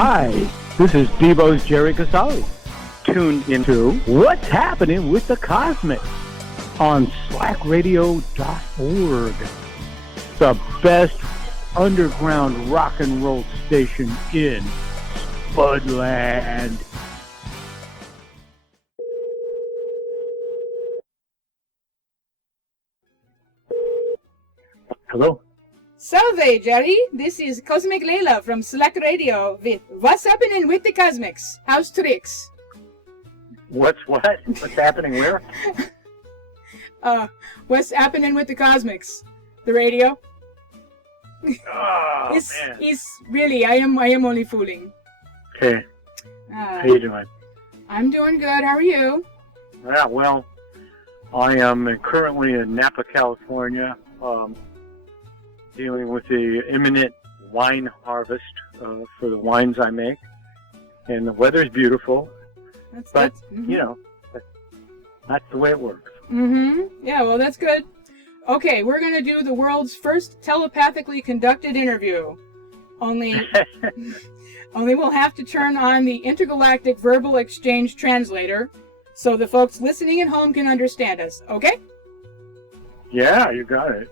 Hi, this is DEVO's Jerry Casale. Tuned into What's Happening with the Cosmiks on slackradio.org. The best underground rock and roll station in Spudland. Hello? Salve, Jerry. This is Cosmic Layla from Slack Radio with What's Happening with the Cosmiks. How's tricks? What's what? What's happening where? What's Happening with the Cosmiks? The radio? Oh, it's man. Really, I am only fooling. Okay. How you doing? I'm doing good. How are you? Yeah, well, I am currently in Napa, California, dealing with the imminent wine harvest for the wines I make. And the weather's beautiful, but, you know, that's the way it works. Yeah, well, that's good. Okay, we're going to do the world's first telepathically conducted interview. Only we'll have to turn on the intergalactic verbal exchange translator so the folks listening at home can understand us, okay? Yeah, you got it.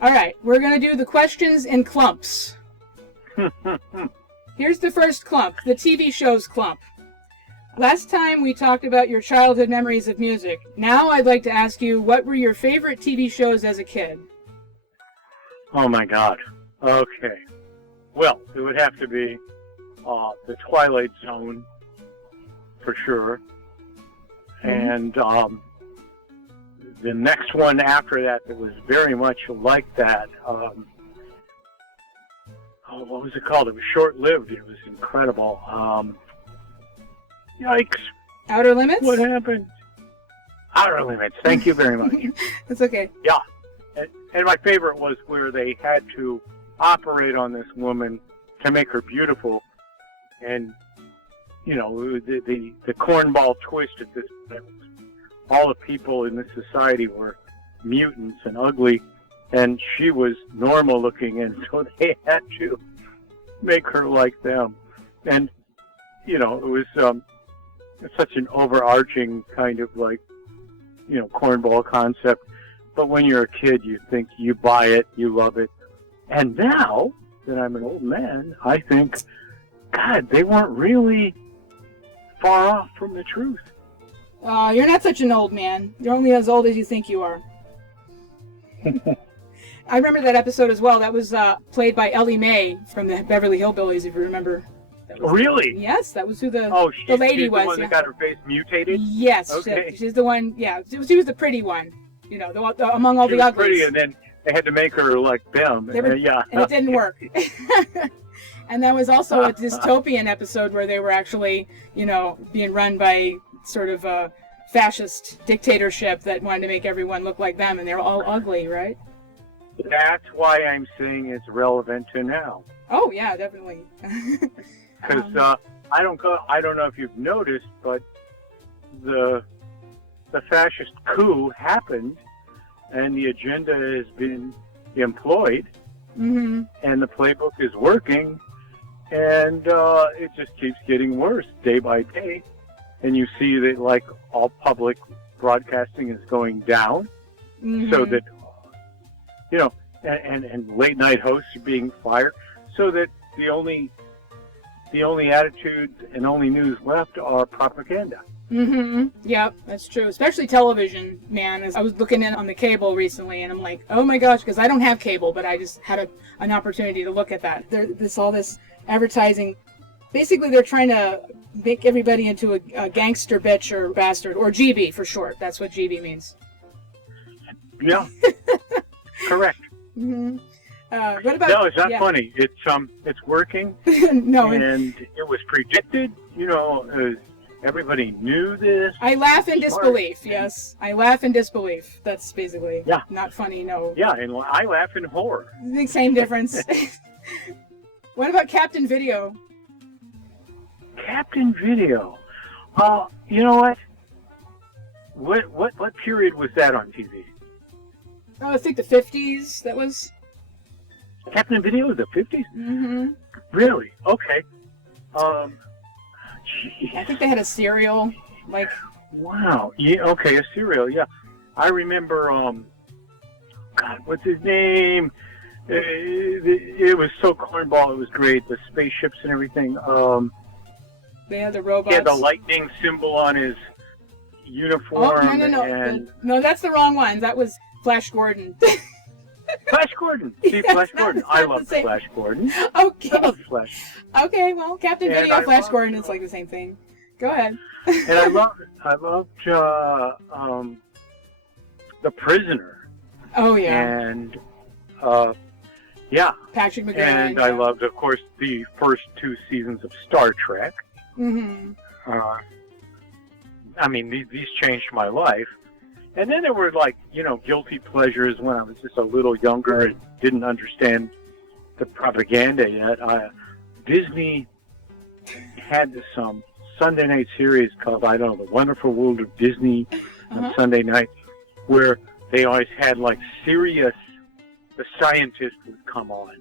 All right, we're going to do the questions in clumps. Here's the first clump, the TV show's clump. Last time we talked about your childhood memories of music. Now I'd like to ask you, what were your favorite TV shows as a kid? Oh, my God. Okay. Well, it would have to be The Twilight Zone, for sure. And the next one after that was very much like that. What was it called? It was short-lived. It was incredible. Yikes. Outer Limits? What happened? Outer Limits. Thank you very much. That's okay. Yeah. And my favorite was where they had to operate on this woman to make her beautiful. And, you know, the cornball twist at this point, all the people in this society were mutants and ugly, and she was normal looking, and so they had to make her like them. And, you know, it was such an overarching kind of like, you know, cornball concept. But when you're a kid, you think you buy it, you love it. And now that I'm an old man, I think, God, they weren't really far off from the truth. You're not such an old man. You're only as old as you think you are. I remember that episode as well. That was played by Ellie Mae from the Beverly Hillbillies, if you remember. Really? Yes, that was who the she's lady was. The one that got her face mutated? Yes, okay. She's the one. Yeah, she was the pretty one. You know, among all the uglies. Pretty, and then they had to make her like them. Yeah, and it didn't work. And that was also a dystopian episode where they were actually, you know, being run by sort of a fascist dictatorship that wanted to make everyone look like them, and they're all ugly, right? That's why I'm saying it's relevant to now. Oh yeah, definitely. Because I don't know if you've noticed, but the fascist coup happened, and the agenda has been employed, and the playbook is working, and it just keeps getting worse day by day. And you see that, like, all public broadcasting is going down, so that, you know, and late night hosts are being fired, so that the only attitudes and only news left are propaganda. Yeah, that's true. Especially television, man. As I was looking in on the cable recently, and I'm like, oh my gosh, because I don't have cable, but I just had an opportunity to look at that. There's all this advertising. Basically, they're trying to make everybody into a gangster bitch or bastard, or GB for short. That's what GB means. Yeah, correct. What about? No, it's not funny. It's working. No, and it was predicted. You know, everybody knew this. I laugh in disbelief. Yes, I laugh in disbelief. That's basically not funny. No. Yeah, and I laugh in horror. The same difference. What about Captain Video? Captain Video. You know what? What period was that on TV? Oh, I think the 50s. That was. Captain Video was the 50s? Mm-hmm. Really? Okay. Geez. I think they had a cereal, like... Wow. Yeah. Okay. A cereal. Yeah. I remember. God, what's his name? It was so cornball. It was great. The spaceships and everything. They had the robots. He had the lightning symbol on his uniform. Oh, no. And... No, that's the wrong one. That was Flash Gordon. Flash Gordon. See, Yes, Flash Gordon. I love Flash Gordon. Okay. I love Flash. Okay, well, Captain And Video, I Flash love- Gordon, it's like the same thing. Go ahead. And I loved The Prisoner. Oh, yeah. And yeah. Patrick McGowan. And I loved, of course, the first 2 seasons of Star Trek. Mm-hmm. I mean, these changed my life. And then there were, like, guilty pleasures when I was just a little younger and didn't understand the propaganda yet. Disney had this Sunday night series called, I don't know, The Wonderful World of Disney on Sunday night, where they always had, like, serious, the scientist would come on.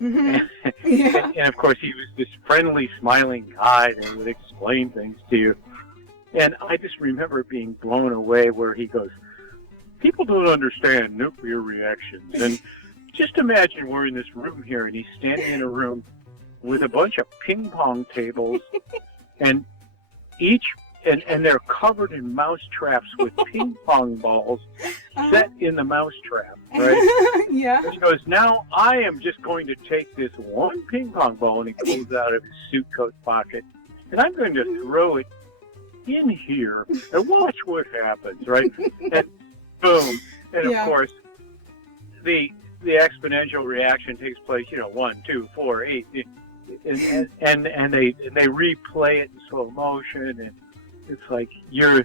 Mm-hmm. And, of course, he was this friendly, smiling guy that would explain things to you. And I just remember being blown away where he goes, people don't understand nuclear reactions. And just imagine we're in this room here, and he's standing in a room with a bunch of ping pong tables, and and they're covered in mouse traps with ping pong balls set in the mouse trap, right? Yeah. And he goes, now I am just going to take this one ping pong ball, and he pulls out of his suit coat pocket, and I'm going to throw it in here and watch what happens, right? And boom. And of course, the exponential reaction takes place, 1, 2, 4, 8, and they replay it in slow motion, and it's like you're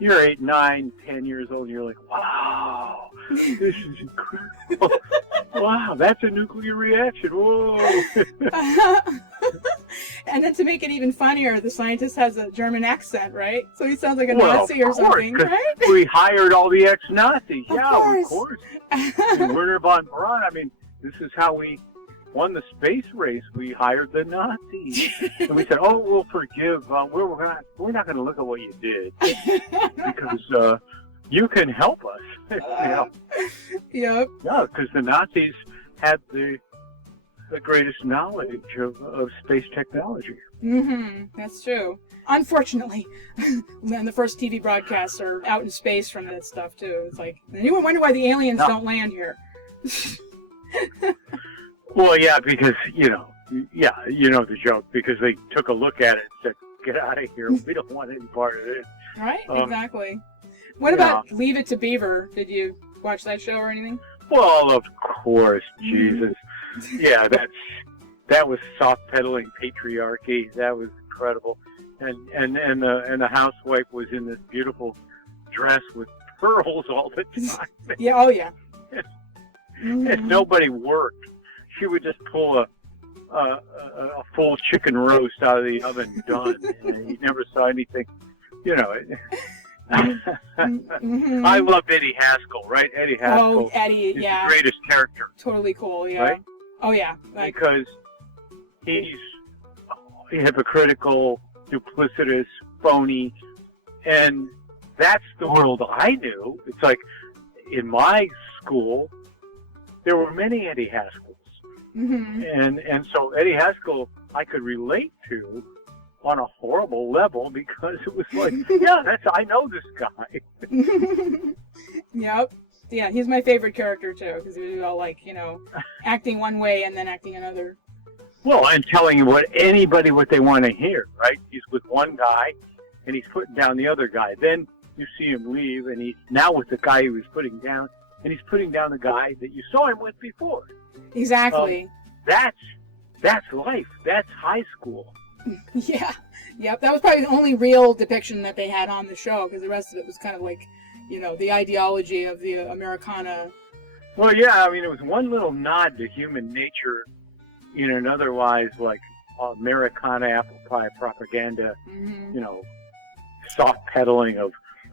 8, 9, 10 years old, and you're like, wow, this is incredible. Wow, that's a nuclear reaction. Whoa. And then to make it even funnier, the scientist has a German accent, right? So he sounds like a Nazi or something, right? We hired all the ex-Nazis. Of course. And Werner von Braun, I mean, this is how we won the space race. We hired the Nazis. And we said, oh, we'll forgive. We're not going to look at what you did because you can help us. Yep. Yeah, because the Nazis had the greatest knowledge of space technology. Mm-hmm. That's true. Unfortunately, when the first TV broadcasts are out in space from that stuff too. It's like, anyone wonder why the aliens don't land here? Well, yeah, because the joke. Because they took a look at it and said, "Get out of here. We don't want any part of this." Right. Exactly. What about Leave It to Beaver? Did you watch that show or anything? Well, of course, Jesus. Yeah, that was soft pedaling patriarchy. That was incredible. And the housewife was in this beautiful dress with pearls all the time. Yeah. Oh yeah. And nobody worked. She would just pull a full chicken roast out of the oven, done. And you never saw anything. I loved Eddie Haskell, right? Eddie Haskell. Oh, Eddie, is the greatest character. Totally cool, yeah. Right? Oh, yeah. Because he's hypocritical, duplicitous, phony, and that's the world I knew. It's like, in my school, there were many Eddie Haskells. Mm-hmm. And so Eddie Haskell I could relate to on a horrible level because it was like, I know this guy. Yep. Yeah, he's my favorite character too because he was all like, acting one way and then acting another. Well, and telling what they want to hear, right? He's with one guy and he's putting down the other guy. Then you see him leave and he's now with the guy he was putting down, and he's putting down the guy that you saw him with before. Exactly. That's life. That's high school. Yeah. Yep. That was probably the only real depiction that they had on the show because the rest of it was kind of like, the ideology of the Americana. Well, yeah, I mean, it was one little nod to human nature in an otherwise, like, Americana apple pie propaganda, soft peddling of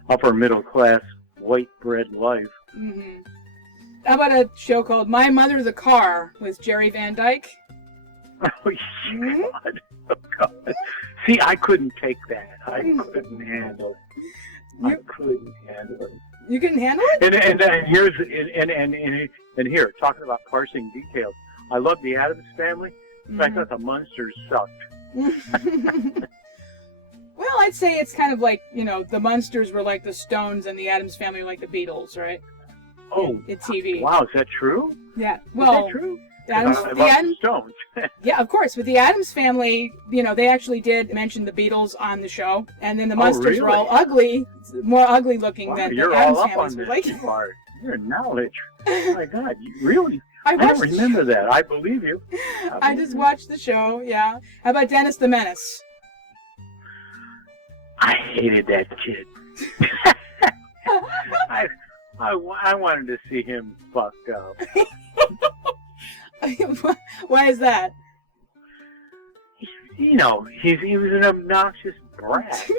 upper middle class white bread life. Mm-hmm. How about a show called My Mother the Car with Jerry Van Dyke? Oh, God. Oh, God. See, I couldn't take that. I couldn't handle it. I couldn't handle it. You couldn't handle it? And here, talking about parsing details, I love the Addams Family. I thought the Munsters sucked. Well, I'd say it's kind of like, the Munsters were like the Stones and the Addams Family were like the Beatles, right? Oh, in TV. Wow, is that true? Yeah. Well, is that true? I love the Stones. Yeah, of course. With the Addams Family, they actually did mention the Beatles on the show, and then the Munsters were all ugly, more ugly looking than the Addams Families were like. Your knowledge. Oh my God, you really? I don't remember that. I believe you. I just watched the show. Yeah. How about Dennis the Menace? I hated that kid. I wanted to see him fucked up. Why is that? He was an obnoxious brat.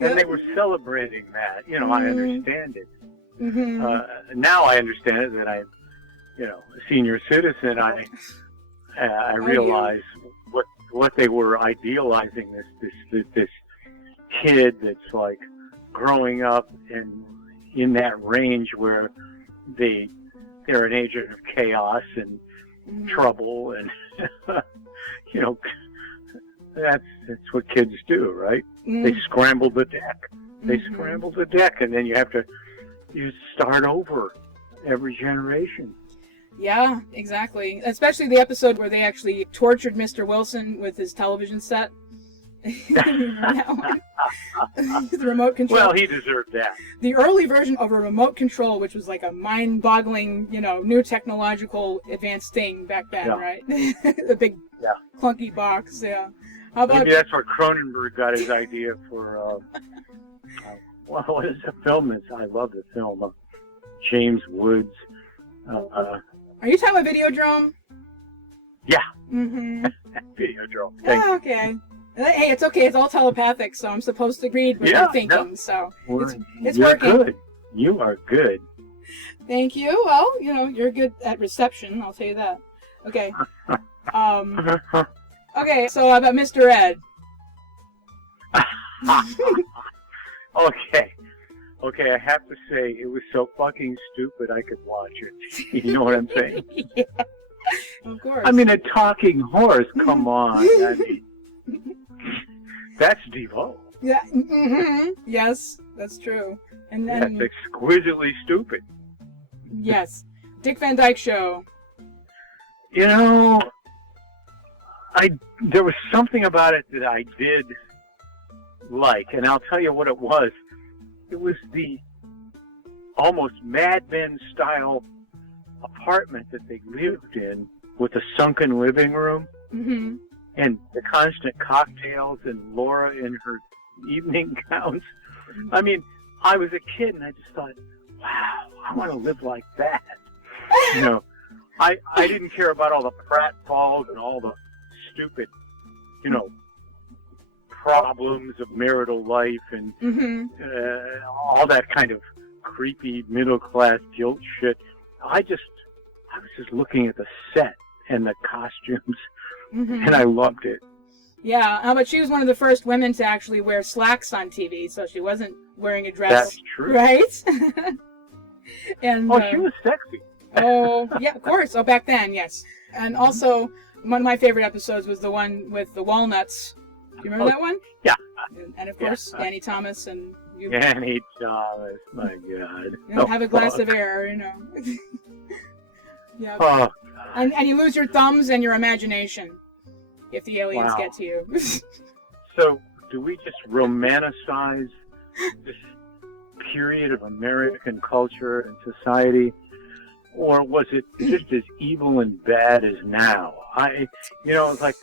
And they were celebrating that. I understand it. Mm-hmm. Now I understand it that I'm, a senior citizen. I realize what they were idealizing, this kid that's like growing up and in that range where they're an agent of chaos and trouble, and that's what kids do, right? They scramble the deck. They scramble the deck, and then you start over every generation. Yeah, exactly. Especially the episode where they actually tortured Mr. Wilson with his television set. The remote control. Well, he deserved that. The early version of a remote control, which was like a mind-boggling, new technological advanced thing back then, right? The big clunky box, yeah. How about... Maybe that's where Cronenberg got his idea for, what is the film? I love the film. James Woods. Are you talking about Videodrome? Yeah. Mm-hmm. Videodrome. Oh, okay. Hey, it's okay. It's all telepathic, so I'm supposed to read what you're thinking. So it's you're working. Good. You are good. Thank you. Well, you're good at reception. I'll tell you that. Okay. Okay. So how about Mr. Ed? Okay. I have to say it was so fucking stupid I could watch it. You know what I'm saying? Yeah. Of course. I mean, a talking horse. Come on. I mean, that's DEVO. Yeah. Mm-hmm. Yes, that's true. And then that's exquisitely stupid. Yes. Dick Van Dyke Show. There was something about it that I did like, and I'll tell you what it was. It was the almost Mad Men style apartment that they lived in with a sunken living room. Mm-hmm. And the constant cocktails and Laura in her evening gowns. I mean, I was a kid and I just thought, wow, I want to live like that. I didn't care about all the pratfalls and all the stupid, problems of marital life and all that kind of creepy middle class guilt shit. I was just looking at the set and the costumes. And I loved it. Yeah, but she was one of the first women to actually wear slacks on TV, so she wasn't wearing a dress. That's true. Right? And she was sexy. Oh, yeah, of course. Oh, back then, yes. And also, one of my favorite episodes was the one with the walnuts. Do you remember that one? Yeah. And of course, Annie Thomas and you. Annie Thomas, my God. Have a glass of air, Yeah. Oh. And you lose your thumbs and your imagination if the aliens get to you. So, do we just romanticize this period of American culture and society, or was it just as evil and bad as now? It's like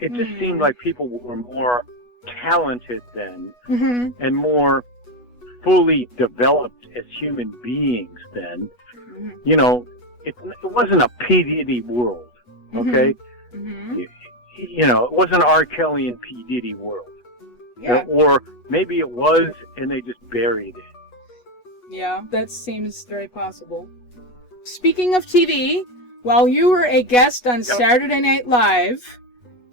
it just seemed like people were more talented then and more fully developed as human beings then. It wasn't a P. Diddy world, okay? It wasn't R. Kelly and P. Diddy world. Yeah. Or maybe it was, and they just buried it. Yeah, that seems very possible. Speaking of TV, While you were a guest on Saturday Night Live,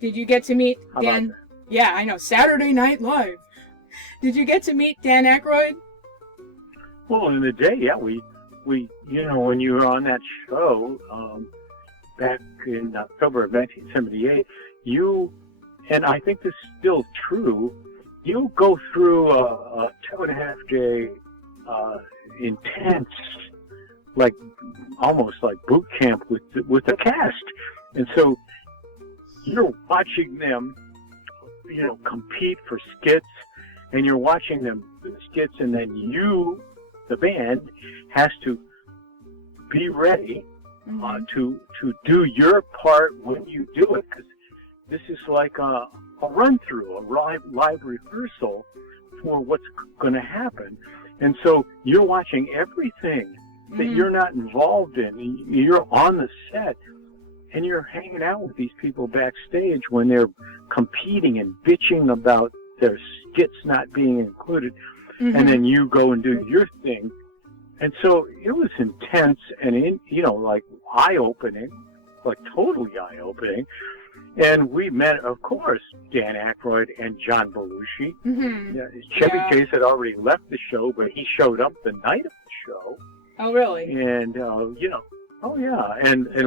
did you get to meet Dan? Yeah, I know, Saturday Night Live. Did you get to meet Dan Aykroyd? Well, in the day, yeah, we when you were on that show back in October of 1978, and I think this is still true, you go through a 2.5 day intense, like almost like boot camp with the cast, and so you're watching them, compete for skits, and you're watching them do skits, and then you, the band, has to be ready to do your part when you do it, because this is like a run-through, a live rehearsal for what's going to happen. And so you're watching everything that you're not involved in. You're on the set, and you're hanging out with these people backstage when they're competing and bitching about their skits not being included. And then you go and do your thing. And so it was intense and, like eye-opening, like totally eye-opening. And we met, of course, Dan Aykroyd and John Belushi. Chevy Chase had already left the show, but he showed up the night of the show. Oh, really? And, and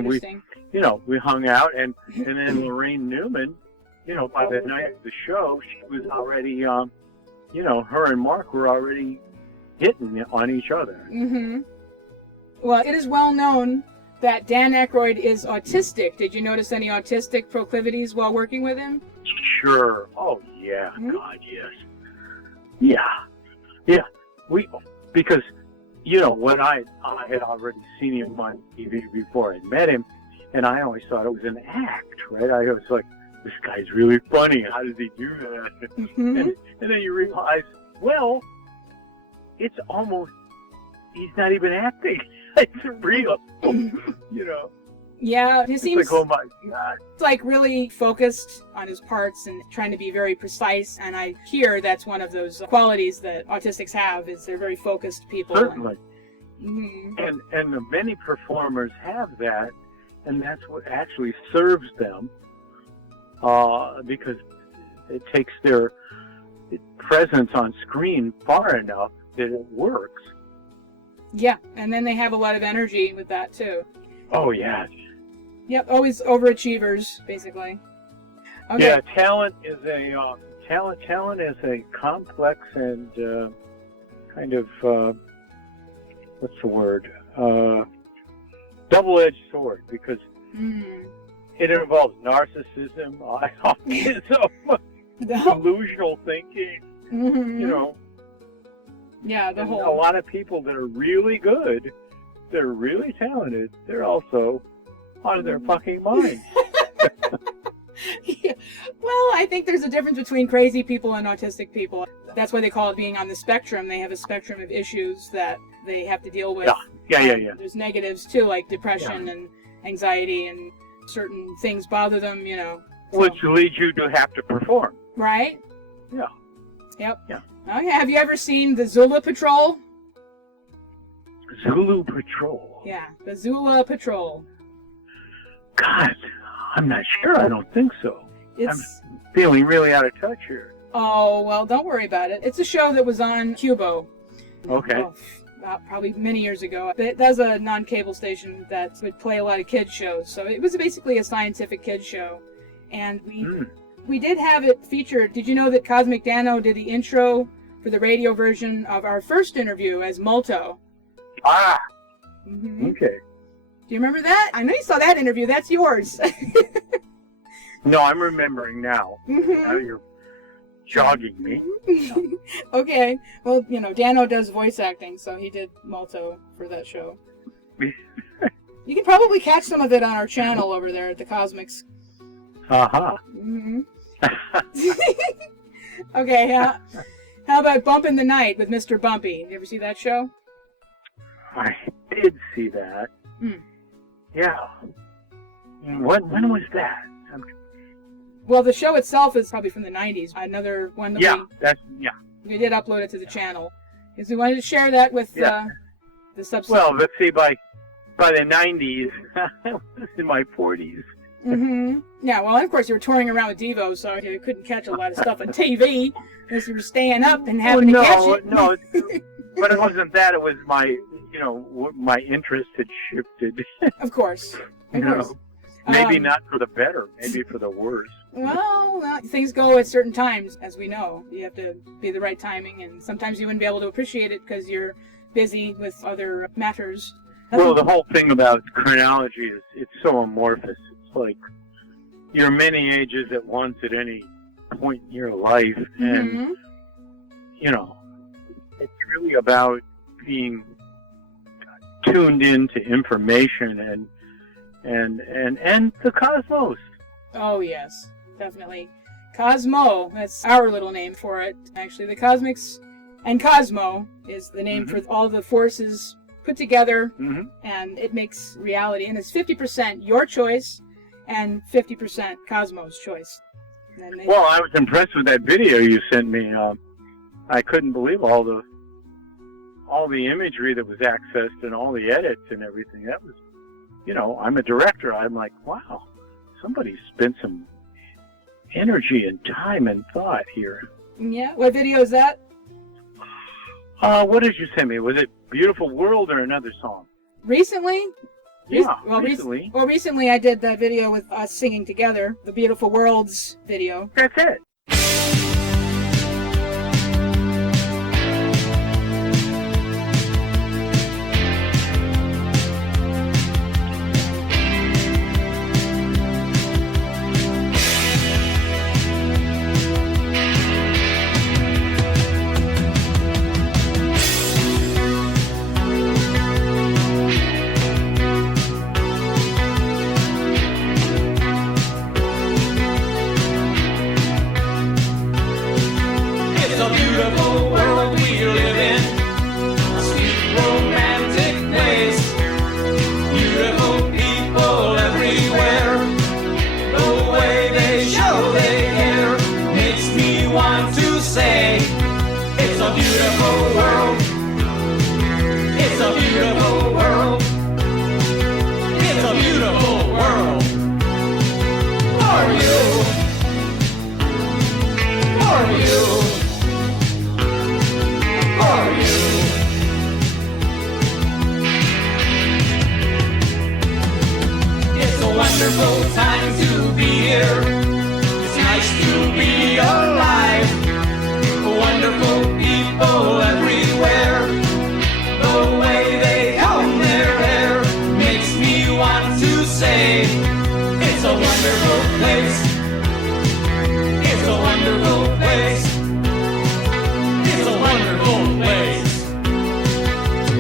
we hung out. And then Lorraine Newman, by the night of the show, she was already, her and Mark were already hitting on each other. Well, it is well known that Dan Aykroyd is autistic. Did you notice any autistic proclivities while working with him? Sure. Oh, yeah. God, yes. Yeah. Because, when I had already seen him on TV before I met him, and I always thought it was an act, right? I was like, this guy's really funny. How does he do that? And then you realize, well, it's almost, he's not even acting. It's real, Yeah, he seems like, oh my God. Like really focused on his parts and trying to be very precise. And I hear that's one of those qualities that autistics have, is they're very focused people. Certainly. And the many performers have that, and that's what actually serves them, because it takes their presence on screen far enough that it works. Yeah, and then they have a lot of energy with that too. Oh yeah. Yep, always overachievers, basically. Okay. Yeah, talent is a complex and kind of what's the word? Double-edged sword, because it involves narcissism, autism, delusional thinking. Yeah, a lot of people that are really good, they're really talented, they're also out of their fucking minds. Yeah. Well, I think there's a difference between crazy people and autistic people. That's why they call it being on the spectrum. They have a spectrum of issues that they have to deal with. Yeah. There's negatives too, like depression and anxiety, and certain things bother them, Which leads you to have to perform. Right? Yeah. Yep. Yeah. Okay. Have you ever seen the Zulu Patrol? Zulu Patrol? Yeah, the Zulu Patrol. God, I'm not sure. I don't think so. I'm feeling really out of touch here. Oh, well, don't worry about it. It's a show that was on Cubo. Okay. Probably many years ago. That's a non-cable station that would play a lot of kids shows. So it was basically a scientific kids show. And we did have it featured. Did you know that Cosmik Dano did the intro for the radio version of our first interview as Molto? Okay. Do you remember that? I know you saw that interview. That's yours. No, I'm remembering now. Now you're jogging me. Okay. Well, Dano does voice acting, so he did Molto for that show. You can probably catch some of it on our channel over there at the Cosmiks. Okay, how about Bump in the Night with Mr. Bumpy? You ever see that show? I did see that. Yeah. When was that? Well, the show itself is probably from the 90s. Another one that we did upload it to the channel. Because we wanted to share that with the subs. Well, let's see, by by the 90s, I was in my 40s. Mm-hmm. Yeah, well, of course, you were touring around with DEVO, so you couldn't catch a lot of stuff on TV because you were staying up and having to catch it. No, but it wasn't that. It was my, my interest had shifted. Of course. Maybe not for the better, maybe for the worse. Well, things go at certain times, as we know. You have to be the right timing, and sometimes you wouldn't be able to appreciate it because you're busy with other matters. Well, the whole thing about chronology is it's so amorphous. It's like you're many ages at once at any point in your life, and it's really about being tuned into information and the cosmos. Oh yes, definitely. Cosmo, that's our little name for it. Actually, the Cosmiks and Cosmo is the name for all the forces put together, and it makes reality. And it's 50% your choice and 50% Cosmo's choice. Well, I was impressed with that video you sent me. I couldn't believe all the imagery that was accessed and all the edits and everything. That was, I'm a director. I'm like, wow, somebody spent some energy and time and thought here. Yeah, what video is that? What did you send me? Was it Beautiful World or another song? Recently? Yeah, recently. Recently I did that video with us singing together, the Beautiful Worlds video. That's it. Wonderful time to be here. It's nice to be alive. Wonderful people everywhere. The way they comb their hair makes me want to say, it's a wonderful place. It's a wonderful place. It's a wonderful place.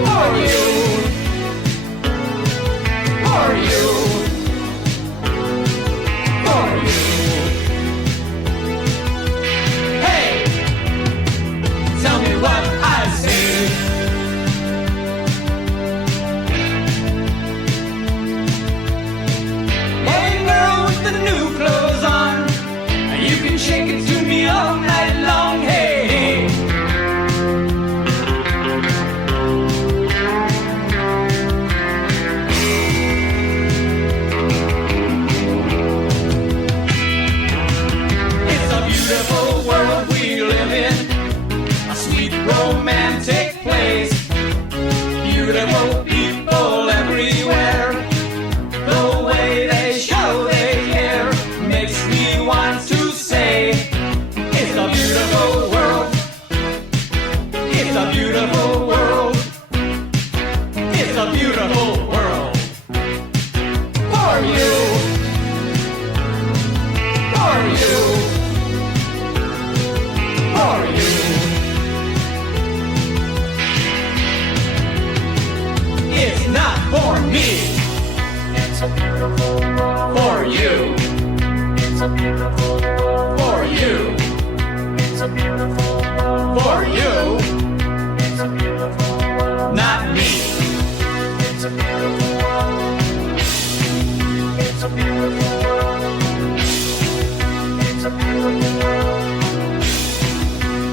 For you. For you. Hey, tell me what I see. Hey girl with the new clothes on, you can shake it to me all night long. Hey, hey. Beautiful world we live in, a sweet romantic place. Beautiful people everywhere, the way they show they care makes me want to say, it's a beautiful world. It's a beautiful world. It's a beautiful world. For you. For you. For you. It's not for me. It's a beautiful world. For you. It's a beautiful world. For you. It's a beautiful world. For you. It's a beautiful world. Not me. It's a beautiful world. It's a beautiful world. It's a beautiful world.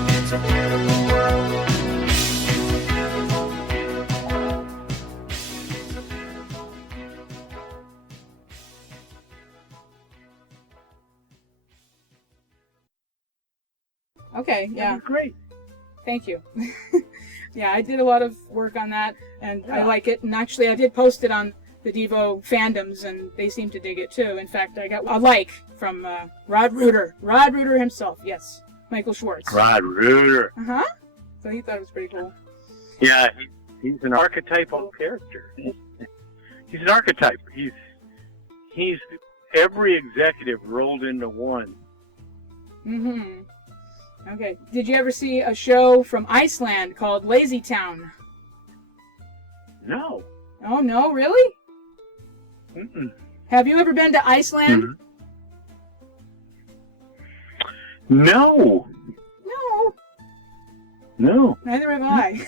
It's a beautiful world. It's a beautiful, beautiful world. It's a beautiful Okay, That yeah. was great. Thank you. Yeah, I did a lot of work on that, and I Yeah. like it. And actually, I did post it on the DEVO fandoms, and they seem to dig it too. In fact, I got a like from Rod Reuter. Rod Reuter himself, yes. Michael Schwartz. Rod Reuter. Uh-huh. So he thought it was pretty cool. Yeah, he's an archetypal character. He's an archetype. He's every executive rolled into one. Mm-hmm. Okay. Did you ever see a show from Iceland called Lazy Town? No. Oh, no? Really? Mm-mm. Have you ever been to Iceland? Mhm. No. No. No. Neither have I.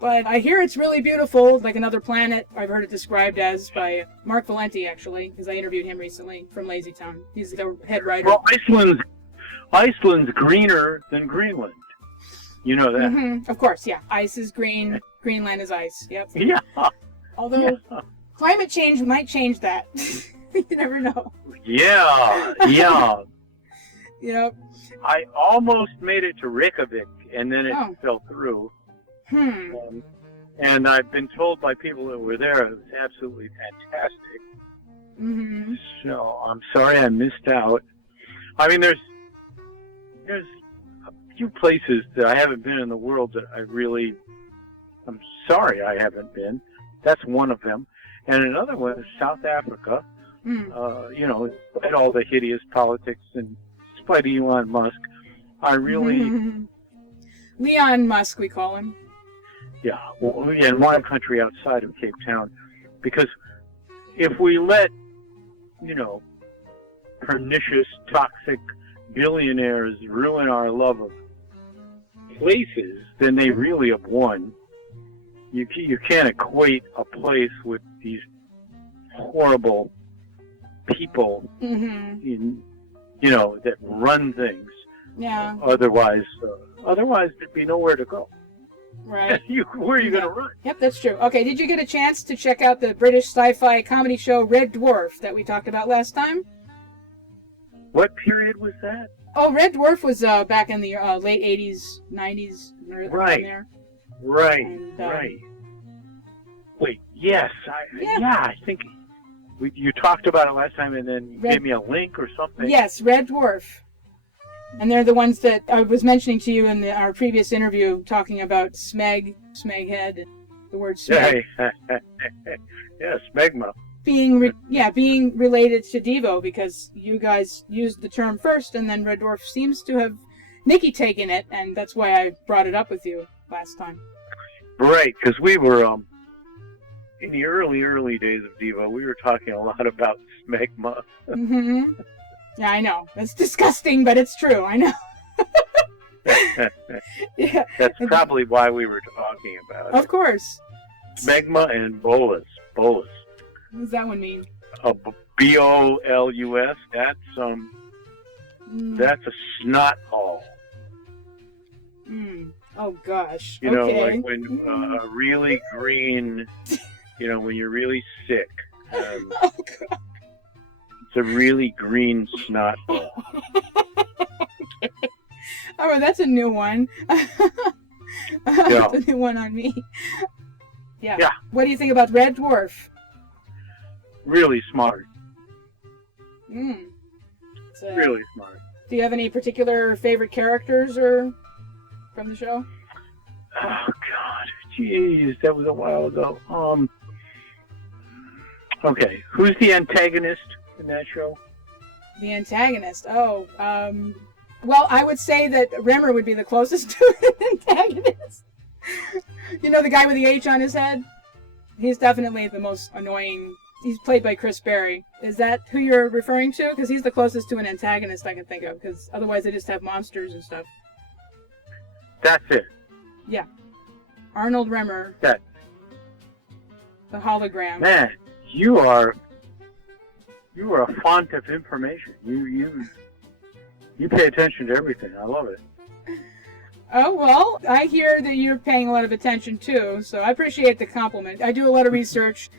But I hear it's really beautiful, like another planet. I've heard it described as by Mark Valenti, actually, because I interviewed him recently from Lazy Town. He's the head writer. Well, Iceland's greener than Greenland. You know that. Mm-hmm. Of course, yeah. Ice is green. Greenland is ice. Yep. Yeah. Although climate change might change that. You never know. Yeah. Yeah. Yep. I almost made it to Reykjavik, and then it Oh. fell through. Hmm. And I've been told by people that were there it was absolutely fantastic. Mm-hmm. So I'm sorry I missed out. I mean, there's a few places that I haven't been in the world that I'm sorry I haven't been. That's one of them. And another one is South Africa. Mm. You know, despite all the hideous politics and despite Elon Musk, I really, Leon Musk, we call him. yeah, well, in one country outside of Cape Town. Because if we let, you know, pernicious, toxic billionaires ruin our love of places, then they really have won. You can't equate a place with these horrible people, Mm-hmm. you know, that run things. Yeah. Otherwise there'd be nowhere to go. Right. Where are you going to run? Yep, that's true. Okay, did you get a chance to check out the British sci-fi comedy show Red Dwarf that we talked about last time? What period was that? Oh, Red Dwarf was back in the late 80s, 90s, around Right. there. Right, And, right. Wait, yes, Yeah. I think you talked about it last time, and then you Red- gave me a link or something. Yes, Red Dwarf. And they're the ones that I was mentioning to you in our previous interview, talking about Smeg head, and the word Smeg Yes, Smegma. being related to DEVO, because you guys used the term first, and then Red Dwarf seems to have Nikki taken it, and that's why I brought it up with you last time. Right, because we were in the early days of DEVO, we were talking a lot about Smegma. Mm-hmm. Yeah, I know. That's disgusting, but it's true. I know. Yeah. That's probably why we were talking about Of it. course. Smegma and bolus. Bolus. What does that one mean? BOLUS. That's a snot hole. Oh gosh. You know, okay. like when a really green, you know, when you're really sick. Oh god. It's a really green snot hole. Oh, that's a new one. That's a new one on me. Yeah. Yeah. What do you think about Red Dwarf? Really smart. So, Really smart. do you have any particular favorite characters or from the show? Oh God, jeez, that was a while ago. Okay, who's the antagonist in that show? The antagonist. Oh, well, I would say that Remmer would be the closest to an antagonist. You know, the guy with the H on his head? He's definitely the most annoying. He's played by Chris Berry. Is that who you're referring to? Because he's the closest to an antagonist I can think of, because otherwise they just have monsters and stuff. That's it. Yeah. Arnold Remmer. That. The hologram. Man, you are a font of information. You pay attention to everything. I love it. Oh, well, I hear that you're paying a lot of attention too, so I appreciate the compliment. I do a lot of research,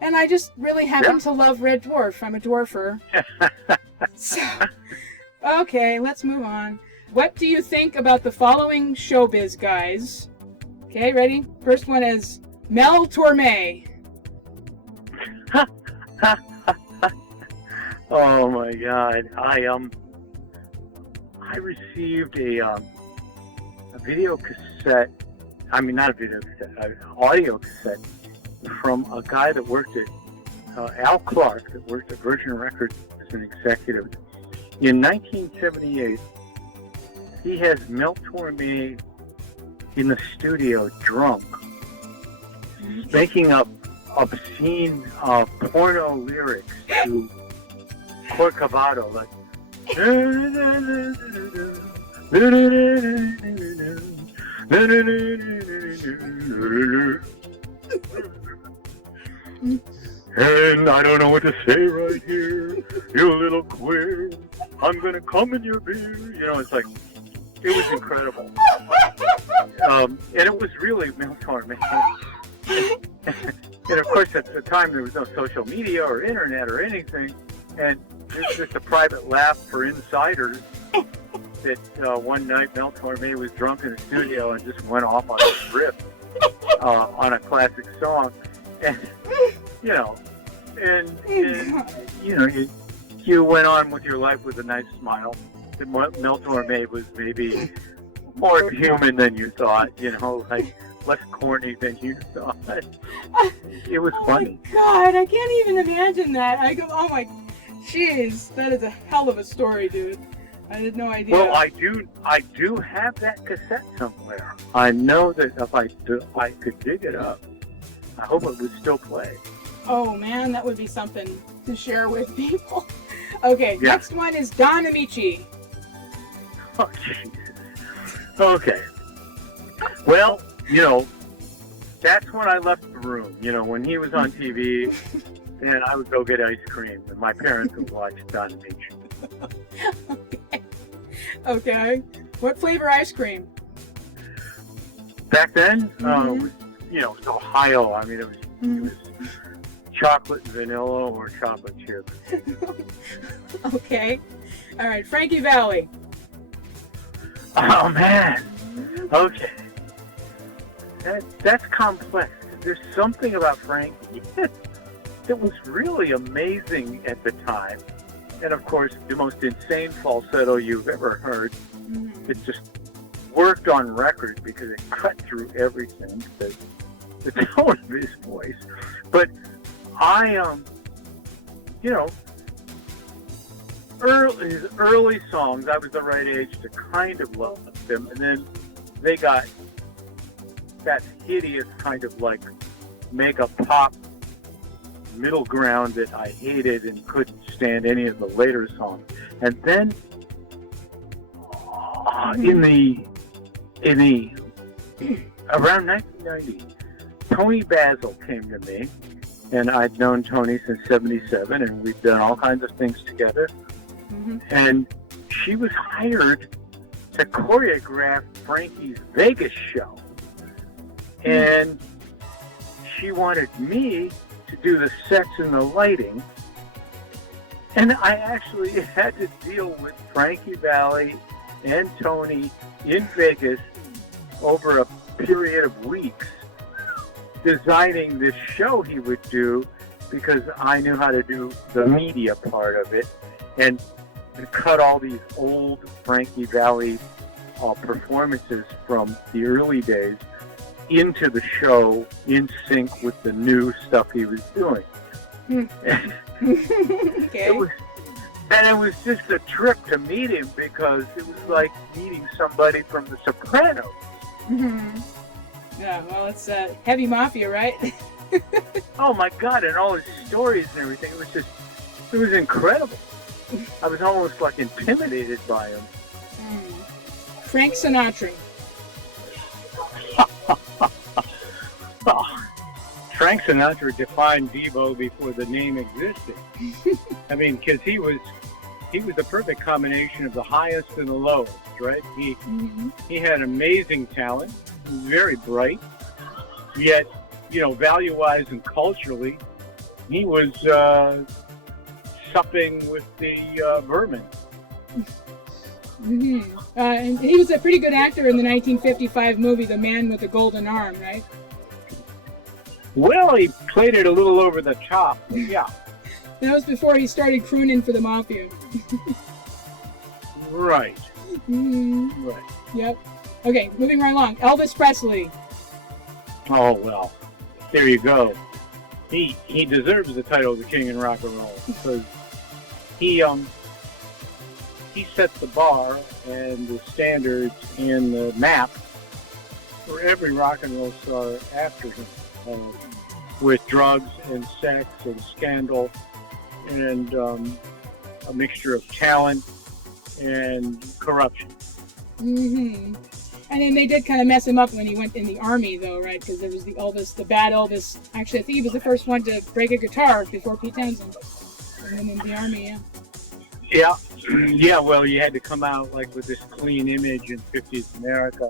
and I just really happen to love Red Dwarf. I'm a dwarfer. So, okay, let's move on. What do you think about the following showbiz guys? Okay, ready? First one is Mel Torme. Oh my God! I received a video cassette. I mean, not a video cassette, an audio cassette from a guy that worked at Al Clark, that worked at Virgin Records as an executive. In 1978, he has Mel Torme in the studio drunk, making up obscene porno lyrics to Corcovado, like and I don't know what to say right here, you little queer, I'm gonna come in your beer. You know, it's like, it was incredible. And it was really Mel Torme. And of course, at the time, there was no social media or internet or anything. And it was just a private laugh for insiders that one night Mel Torme was drunk in the studio and just went off on a riff on a classic song. And, you know, and you know, you went on with your life with a nice smile. Mel Torme was maybe more human than you thought, you know, like less corny than you thought. It was funny. Oh my God, I can't even imagine that. I go, oh my, jeez, that is a hell of a story, dude. I had no idea. Well, I do have that cassette somewhere. I know that if I could dig it up, I hope it would still play. Oh man, that would be something to share with people. Okay, Yeah. Next one is Don Amici. Oh, Jesus. Okay. Well, you know, that's when I left the room. You know, when he was on TV, then I would go get ice cream, and my parents would watch Don Amici. Okay. What flavor ice cream? Back then, it was, you know, it was Ohio. I mean, it was chocolate vanilla or chocolate chip. Okay. All right, Frankie Valli. Oh man. Okay. That's complex. There's something about Frankie that was really amazing at the time. And of course, the most insane falsetto you've ever heard. It just worked on record because it cut through everything, the tone of his voice. But I, you know, his early songs, I was the right age to kind of love them. And then they got that hideous kind of like mega pop middle ground that I hated and couldn't stand any of the later songs. And then in the around 1990, Tony Basil came to me, and I'd known Tony since '77, and we'd done all kinds of things together. And she was hired to choreograph Frankie's Vegas show, and she wanted me to do the sets and the lighting, and I actually had to deal with Frankie Valli and Tony in Vegas over a period of weeks, designing this show he would do, because I knew how to do the media part of it, and cut all these old Frankie Valli performances from the early days into the show in sync with the new stuff he was doing. Okay. It was just a trip to meet him, because it was like meeting somebody from The Sopranos. Yeah, well, it's heavy mafia, right? Oh my God, and all his stories and everything. It was incredible. I was almost like intimidated by him. Frank Sinatra. Frank Sinatra defined DEVO before the name existed. I mean, because he was the perfect combination of the highest and the lowest, right? He had amazing talent, very bright, yet, you know, value-wise and culturally, he was supping with the vermin. And he was a pretty good actor in the 1955 movie The Man with the Golden Arm, right? Well, he played it a little over the top, but yeah. That was before he started crooning for the mafia. Right. Right. Yep. Okay, moving right along. Elvis Presley. Oh, well, there you go. He deserves the title of the King in Rock and Roll because he set the bar and the standards and the map for every rock and roll star after him, with drugs and sex and scandal and a mixture of talent and corruption. And then they did kind of mess him up when he went in the army, though, right? Because there was the bad Elvis. Actually, I think he was the first one to break a guitar before Pete Townsend. And then in the army, Yeah. Yeah, well, he had to come out like with this clean image in 50s America,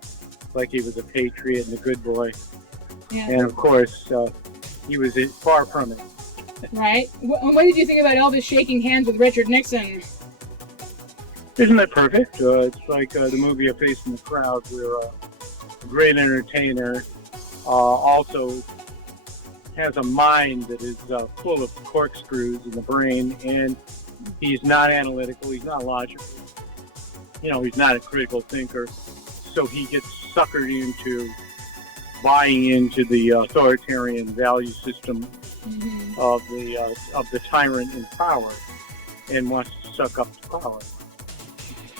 like he was a patriot and a good boy. Yeah. And of course, he was far from it. Right. What did you think about Elvis shaking hands with Richard Nixon? Isn't that perfect? It's like the movie A Face in the Crowd, where a great entertainer also has a mind that is full of corkscrews in the brain, and he's not analytical, he's not logical. He's not a critical thinker, so he gets suckered into buying into the authoritarian value system of the tyrant in power, and wants to suck up the power.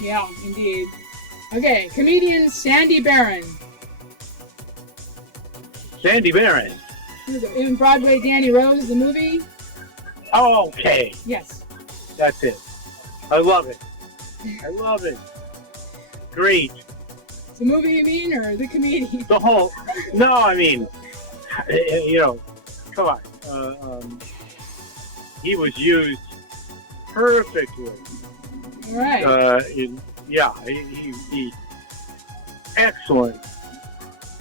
Yeah, indeed. Okay, comedian Sandy Barron. Sandy Barron. In Broadway, Danny Rose, the movie? Oh, okay. Yes. That's it. I love it. I love it. Great. The movie, you mean, or the comedian? The whole... No, I mean, come on. He was used perfectly. All right. He excellent.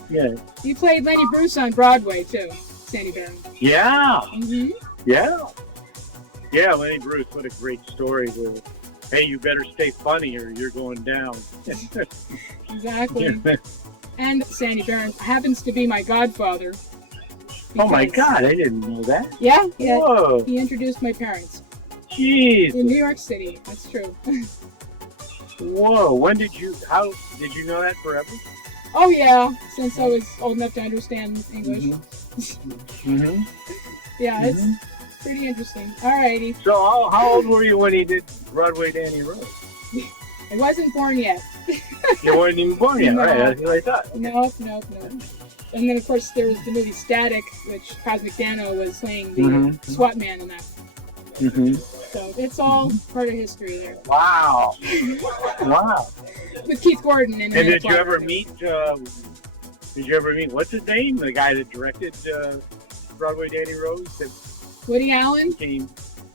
Yeah. He played Lenny Bruce on Broadway, too, Sandy Barron. Yeah. Yeah. Yeah, Lenny Bruce, what a great story. Hey, you better stay funny or you're going down. Exactly. And Sandy Barron happens to be my godfather. Oh my God, I didn't know that. Yeah. Whoa. He introduced my parents. Jeez. In New York City, that's true. Whoa, how did you know that forever? Oh yeah, since I was old enough to understand English. Yeah, it's pretty interesting. Alrighty. So how old were you when he did Broadway Danny Rose? I wasn't born yet. You weren't even born yet, No. right? That's what I thought. No. And then of course there was the movie Static, which Cosmik Dano was playing the SWAT man in that. So it's all part of history there. Wow. With Keith Gordon and did you ever meet what's his name? The guy that directed Broadway Danny Rose? Woody Allen?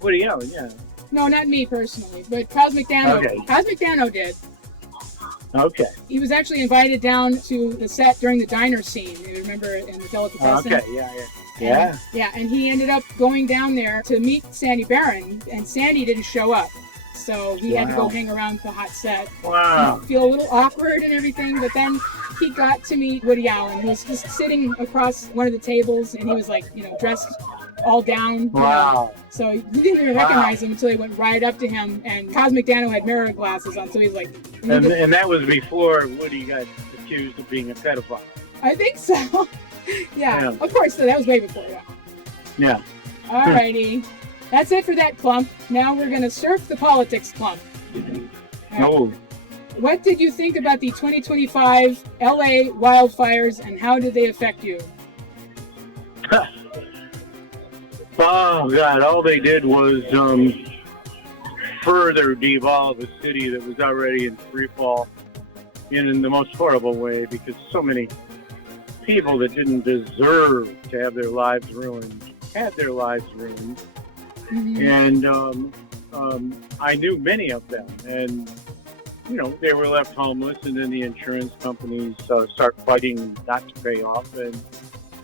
Woody Allen, yeah. No, not me personally, but Cosmik Dano. Okay. Cosmik Dano did. Okay. He was actually invited down to the set during the diner scene. You remember in the Telepathic? Okay, yeah. Yeah, and he ended up going down there to meet Sandy Barron, and Sandy didn't show up. So he had to go hang around the hot set. Wow. Feel a little awkward and everything, but then he got to meet Woody Allen, who was just sitting across one of the tables, and he was like, dressed all down. Wow. So he didn't even recognize him until he went right up to him, and Cosmik Dano had mirror glasses on, so he's like... And that was before Woody got accused of being a pedophile. I think so. Yeah, of course, that was way before that. Yeah. Alrighty. That's it for that clump. Now we're going to surf the politics clump. Oh. What did you think about the 2025 LA wildfires, and how did they affect you? Oh, God, all they did was further devolve a city that was already in freefall in the most horrible way, because so many people that didn't deserve to have their lives ruined had their lives ruined. And I knew many of them, and they were left homeless, and then the insurance companies start fighting not to pay off, and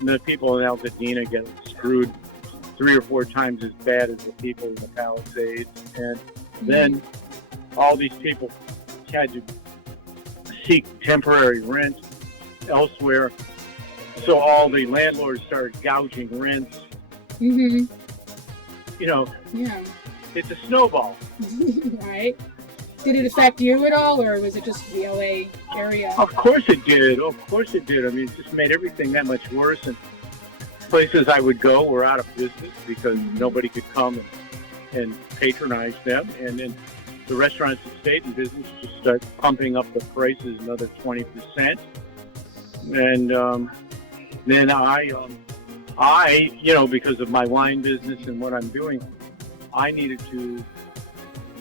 the people in Altadena get screwed 3 or 4 times as bad as the people in the Palisades, and then all these people had to seek temporary rent elsewhere. So all the landlords started gouging rents. Mm-hmm. You know, Yeah. it's a snowball. Right. Did it affect you at all, or was it just the LA area? Of course it did. Of course it did. I mean, it just made everything that much worse. And places I would go were out of business because nobody could come and patronize them. And then the restaurants that stayed in business just start pumping up the prices another 20%. And then I, you know, because of my wine business and what I'm doing, I needed to,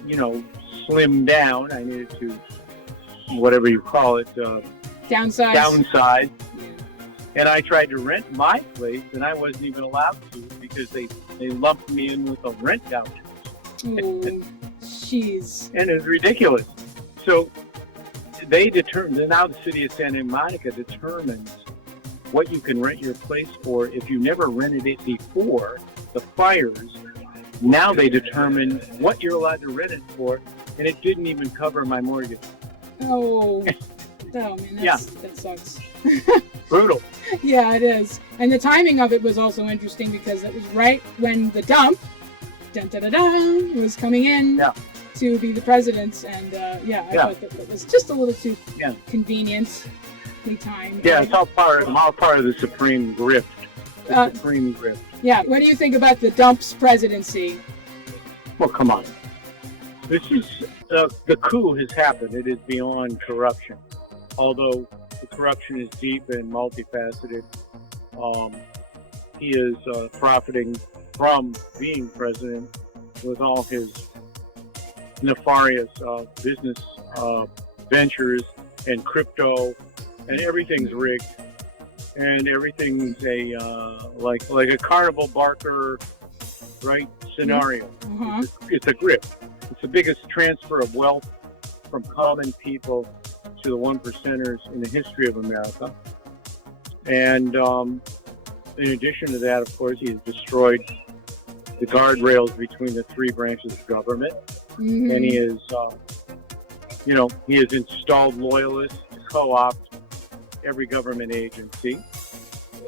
you know, slim down. I needed to, whatever you call it, downsize. Yeah. And I tried to rent my place, and I wasn't even allowed to because they lumped me in with a rent voucher. Oh, jeez. And it was ridiculous. So they determined, now the city of Santa Monica determines what you can rent your place for if you never rented it before the fires. Now they determine what you're allowed to rent it for, and it didn't even cover my mortgage. Oh, man, that sucks. Brutal. Yeah, it is. And the timing of it was also interesting because it was right when the dump, was coming in to be the president. And I thought that was just a little too conveniently timed. Yeah, it's all part of the supreme grift. Supreme grift. Yeah, what do you think about the dump's presidency? Well, come on. This is, the coup has happened. It is beyond corruption. Although the corruption is deep and multifaceted, he is profiting from being president with all his nefarious business ventures and crypto, and everything's rigged. And everything's a like a carnival barker, right, scenario. Uh-huh. It's a grift. It's the biggest transfer of wealth from common people to the one percenters in the history of America. And in addition to that, of course, he has destroyed the guardrails between the three branches of government. Mm-hmm. And he is, he has installed loyalists to co-opt every government agency,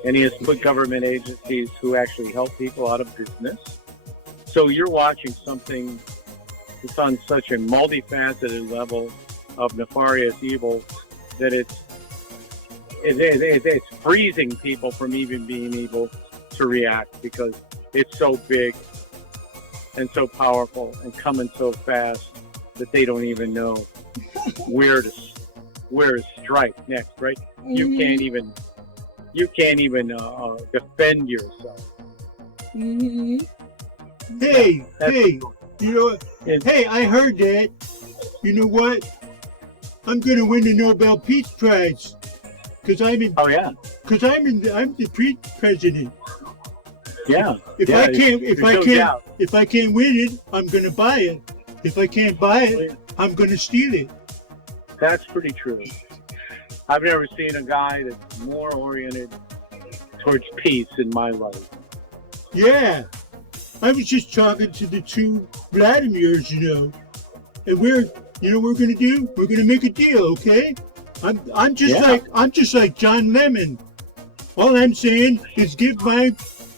and he has put government agencies who actually help people out of business. So you're watching something that's on such a multifaceted level of nefarious evil that it's freezing people from even being able to react because it's so big and so powerful and coming so fast that they don't even know where to strike next, right? You can't even defend yourself. Mm-hmm. Hey, you know what? Hey, I heard that. You know what? I'm gonna win the Nobel Peace Prize because I'm the president. Yeah. If I can't win it, I'm gonna buy it. If I can't buy it, I'm gonna steal it. That's pretty true. I've never seen a guy that's more oriented towards peace in my life. Yeah. I was just talking to the two Vladimirs, and we're gonna do? We're gonna make a deal, okay? I'm just like John Lemon. All I'm saying is give my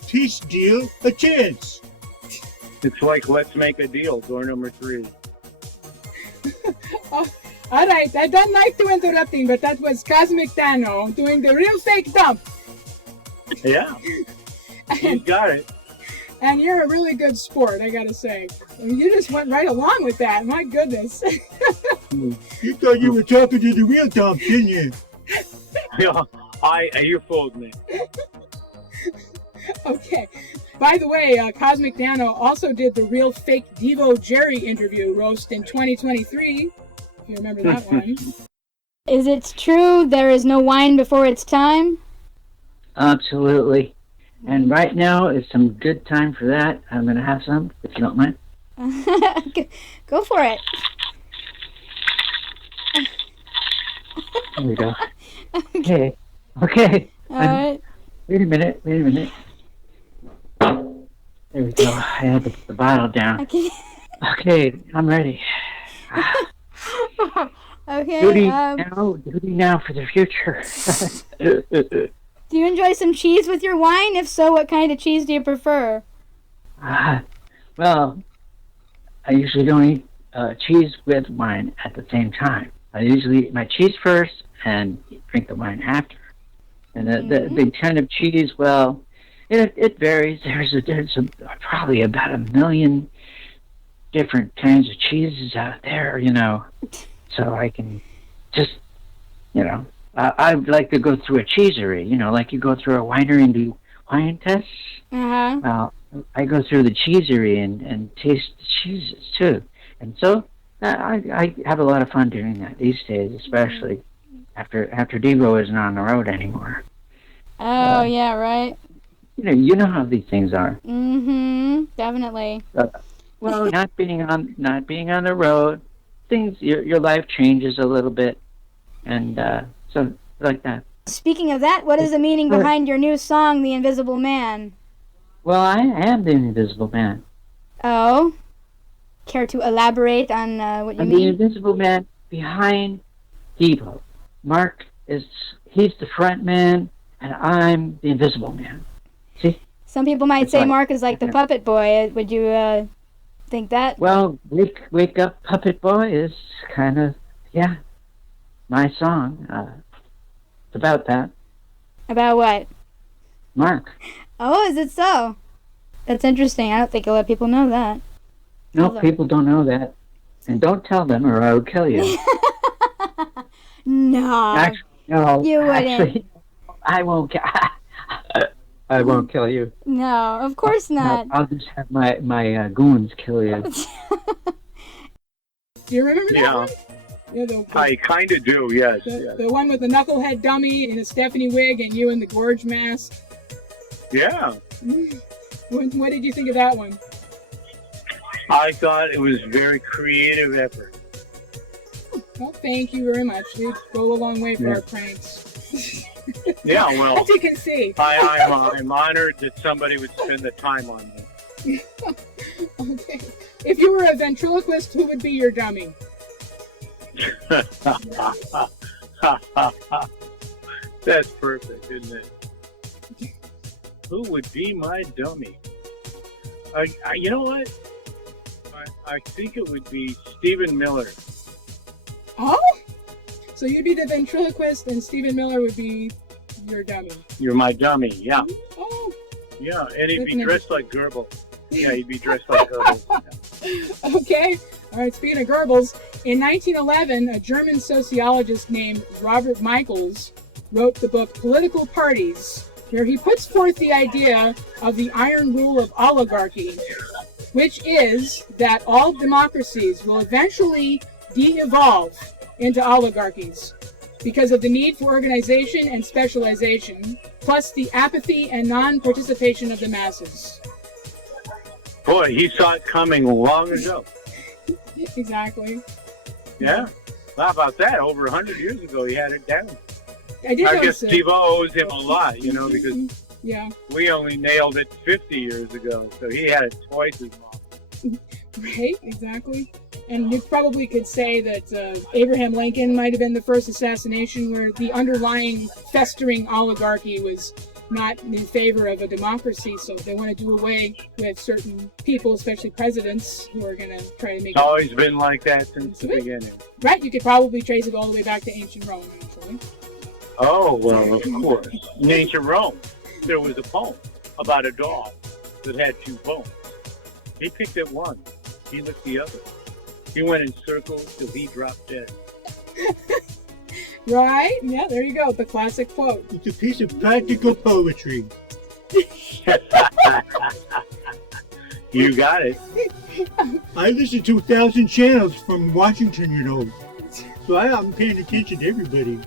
peace deal a chance. It's like let's make a deal, door number 3. All right, I don't like to interrupting, but that was Cosmik Dano doing the real fake dump. Yeah, you got it. And you're a really good sport, I gotta say. I mean, you just went right along with that. My goodness. You thought you were talking to the real dump, didn't you? Yeah, you fooled me. Okay. By the way, Cosmik Dano also did the real fake DEVO Jerry interview roast in 2023. If you remember that one. Is it true there is no wine before its time? Absolutely. And right now is some good time for that. I'm going to have some, if you don't mind. Go for it. There we go. Okay. All right. Wait a minute. There we go. I had the bottle down. Okay, I'm ready. Okay. Duty now for the future. Do you enjoy some cheese with your wine? If so, what kind of cheese do you prefer? Well, I usually don't eat cheese with wine at the same time. I usually eat my cheese first and drink the wine after. And the kind of cheese, well, it varies. There's probably about 1 million different kinds of cheeses out there, So I can just, I'd like to go through a cheesery, like you go through a winery and do wine tests. Uh-huh. Well, I go through the cheesery and taste the cheeses too. And so I have a lot of fun doing that these days, especially after DEVO isn't on the road anymore. Oh, yeah, right. You know how these things are. Mm-hmm. Definitely. Well, not being on the road, your life changes a little bit, and so like that. Speaking of that, what is the meaning behind your new song, "The Invisible Man"? Well, I am the Invisible Man. Oh, care to elaborate on what you I'm mean? the Invisible Man behind DEVO. Mark he's the front man, and I'm the Invisible Man. See? Some people might It's say like- Mark is like the puppet boy. Would you think that? Well, Wake Up Puppet Boy is kind of, my song. It's about that. About what? Mark. Oh, is it so? That's interesting. I don't think a lot of people know that. No, Hello. people don't know that. And don't tell them or I will kill you. No. Actually, no. You wouldn't. Actually, I won't. I won't kill you. No, of course not. I'll just have my goons kill you. Do you remember that one? Yeah, I kind of do, yes. the one with the knucklehead dummy and the Stephanie wig and you in the gorge mask. Yeah. What did you think of that one? I thought it was very creative effort. Well, thank you very much. You go a long way for our pranks. Yeah, well, As you can see. I'm honored that somebody would spend the time on me. Okay. If you were a ventriloquist, who would be your dummy? That's perfect, isn't it? Who would be my dummy? You know what? I think it would be Stephen Miller. Oh? So you'd be the ventriloquist and Stephen Miller would be your dummy. You're my dummy, yeah. Oh. Yeah, and he'd That's be dressed like Gerbil. Yeah, he'd be dressed like Gerbil. Okay. All right, speaking of Goebbels, in 1911, a German sociologist named Robert Michaels wrote the book Political Parties, where he puts forth the idea of the iron rule of oligarchy, which is that all democracies will eventually de-evolve into oligarchies because of the need for organization and specialization, plus the apathy and non-participation of the masses. Boy, he saw it coming long ago. Exactly. Yeah? How about that? Over 100 years ago, he had it down. I did I notice guess it. DEVO owes him a lot, because Yeah, we only nailed it 50 years ago, so he had it twice as long. right, exactly. And you probably could say that Abraham Lincoln might have been the first assassination where the underlying festering oligarchy was not in favor of a democracy, so they want to do away with certain people, especially presidents, who are going to try to make It's always been like that since the beginning. Right, you could probably trace it all the way back to ancient Rome, actually. Oh, well, of course. In ancient Rome, there was a poem about a dog that had two bones. He picked at one. He licked the other. He went in circles till he dropped dead. Right? Yeah, there you go. The classic quote. It's a piece of practical poetry. You got it. I listen to 1,000 channels from Washington, so I'm paying attention to everybody.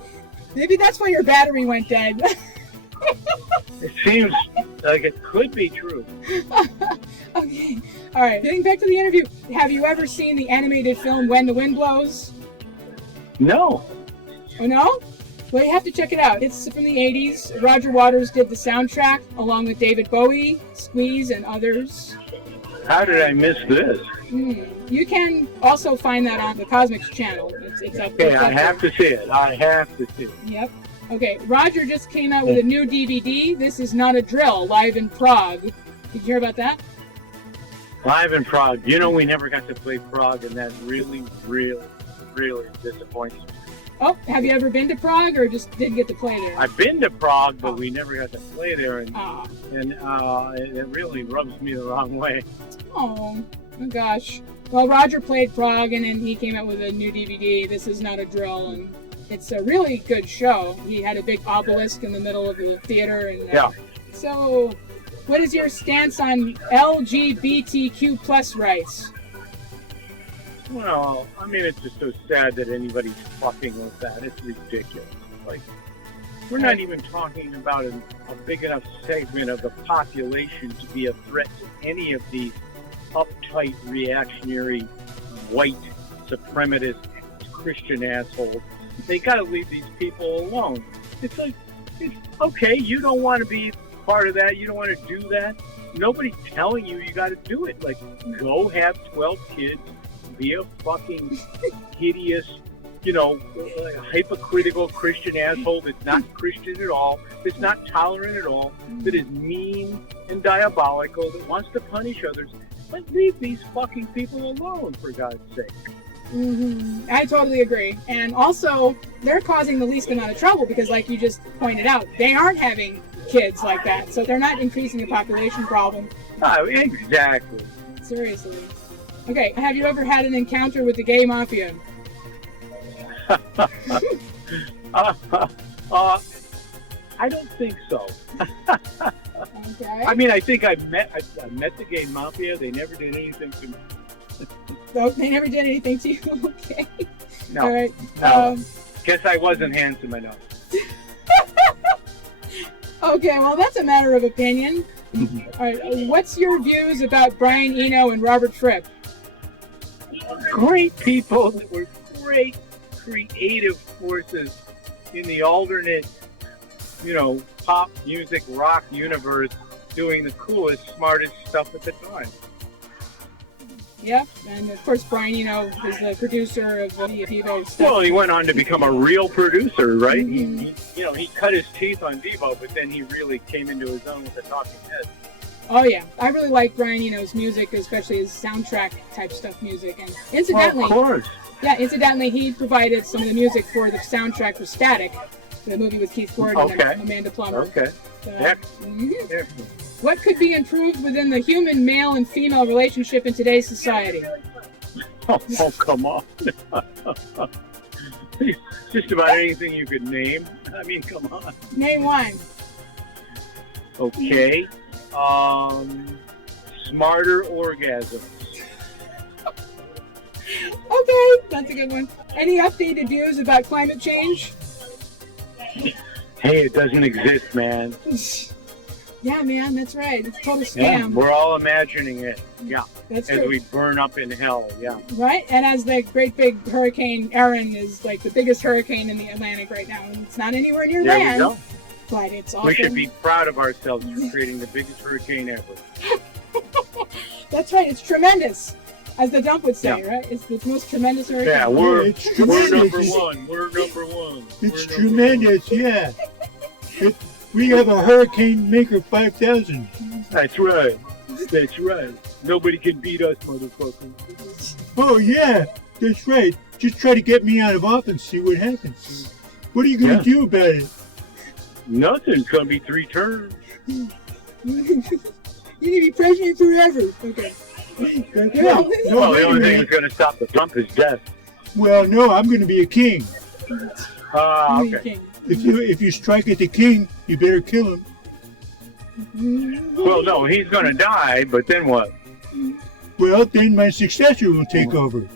Maybe that's why your battery went dead. It seems like it could be true. Okay. All right. Getting back to the interview, have you ever seen the animated film When the Wind Blows? No. Oh, no? Well, you have to check it out. It's from the 80s. Roger Waters did the soundtrack along with David Bowie, Squeeze, and others. How did I miss this? You can also find that on the Cosmiks channel. It's up Okay, it's I up have to see it. I have to see it. Yep. Okay, Roger just came out with a new DVD. This is Not a Drill, live in Prague. Did you hear about that? Live in Prague. You know, we never got to play Prague, and that really, really, really disappoints me. Oh, have you ever been to Prague or just didn't get to play there? I've been to Prague, but we never got to play there, and Ah. it really rubs me the wrong way. Oh gosh. Well, Roger played Prague, and then he came out with a new DVD. This is Not a Drill, and it's a really good show. He had a big obelisk in the middle of the theater, and Yeah. So, what is your stance on LGBTQ plus rights? Well, I mean, it's just so sad that anybody's fucking with that. It's ridiculous. Like, we're not even talking about a big enough segment of the population to be a threat to any of these uptight, reactionary, white, suprematist, Christian assholes. They gotta leave these people alone. It's like, it's okay, you don't want to be part of that, you don't want to do that. Nobody's telling you you gotta do it. Like, go have 12 kids, be a fucking hideous, hypocritical Christian asshole that's not Christian at all, that's not tolerant at all, that is mean and diabolical, that wants to punish others. But leave these fucking people alone, for God's sake. I totally agree. And also, they're causing the least amount of trouble because, like you just pointed out, they aren't having kids like that. So they're not increasing the population problem. Oh, exactly. Seriously. Okay, have you ever had an encounter with the gay mafia? I don't think so. Okay. I mean, I think I met the gay mafia. They never did anything to me. No, they never did anything to you. Okay. No. All right. No. Guess I wasn't handsome enough. Okay, well, that's a matter of opinion. All right, what's your views about Brian Eno and Robert Fripp? Great people that were great creative forces in the alternate, pop music rock universe, doing the coolest, smartest stuff at the time. Yep, and of course Brian Eno is the producer of the DEVO stuff. Well, he went on to become a real producer, right? He cut his teeth on DEVO, but then he really came into his own with the Talking Heads. Oh yeah, I really like Brian Eno's music, especially his soundtrack type stuff music. And incidentally, of course. Yeah, incidentally, he provided some of the music for the soundtrack for Static, the movie with Keith Gordon and Amanda Plummer. Okay. So, Excellent. What could be improved within the human male and female relationship in today's society? Oh, come on. Just about anything you could name. I mean, come on. Name one. Okay. Smarter orgasms. Okay, that's a good one. Any updated views about climate change? Hey, it doesn't exist, man. Yeah, man, that's right. It's a total Yeah, scam. we're all imagining it. Yeah. That's As true. we burn up in hell. Yeah. Right? And as the great big hurricane Erin is like the biggest hurricane in the Atlantic right now. And it's not anywhere near There land, we go. but it's awesome. We should be proud of ourselves for creating the biggest hurricane ever. That's right, it's tremendous. As the dump would say, Yeah. right? It's the most tremendous hurricane. Yeah, we're it's number tremendous. one. We're number one. It's We're number tremendous, yeah. We have a Hurricane Maker 5000. one. That's right. That's right. Nobody can beat us, motherfucker. Oh, yeah, that's right. Just try to get me out of office, see what happens. What are you going to do about it? Nothing's gonna be 3 terms. You need to be president forever. Okay. That's Yeah. right. No, Well, the wait a only thing minute. that's gonna stop the Trump is death. Well, no, I'm going to be a king. Okay. If you strike at the king, you better kill him. Well, no, he's gonna die, but then what? Well, then my successor will take over.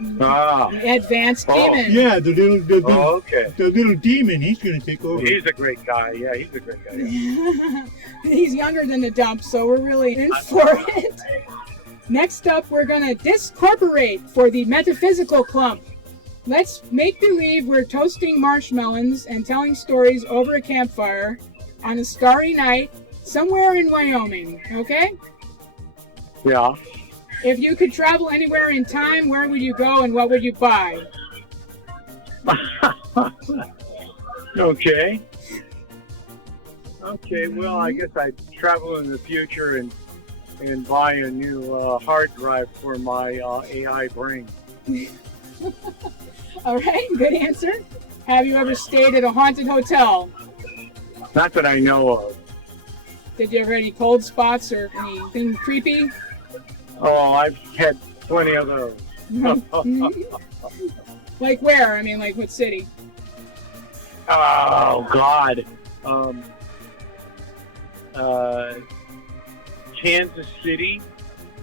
Advanced Oh. demon. Yeah, the Okay. little demon, he's going to take over. He's a great guy. Yeah, he's a great guy. He's younger than the dump, so we're really in for it. Next up, we're going to discorporate for the metaphysical clump. Let's make believe we're toasting marshmallows and telling stories over a campfire on a starry night somewhere in Wyoming, okay? Yeah. If you could travel anywhere in time, where would you go and what would you buy? Okay. Okay, well, I guess I'd travel in the future and buy a new hard drive for my AI brain. All right, good answer. Have you ever stayed at a haunted hotel? Not that I know of. Did you ever have any cold spots or anything creepy? Oh, I've had plenty of those. Like where? I mean, like what city? Oh, God. Kansas City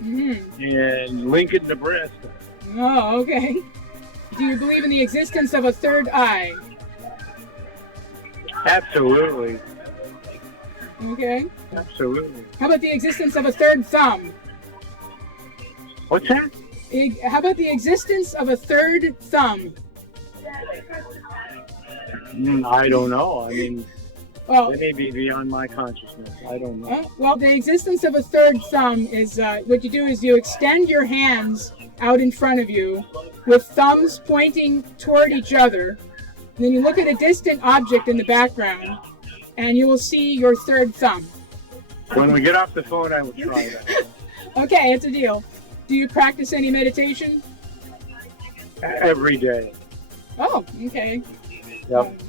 and Lincoln, Nebraska. Oh, okay. Do you believe in the existence of a third eye? Absolutely. Okay. Absolutely. How about the existence of a third thumb? What's that? How about the existence of a third thumb? I don't know. I mean, Well, that may be beyond my consciousness. I don't know. well, the existence of a third thumb is what you do is you extend your hands out in front of you with thumbs pointing toward each other. Then you look at a distant object in the background and you will see your third thumb. When we get off the phone, I will try that. Okay, it's a deal. Do you practice any meditation? Every day. Oh, okay. Yep.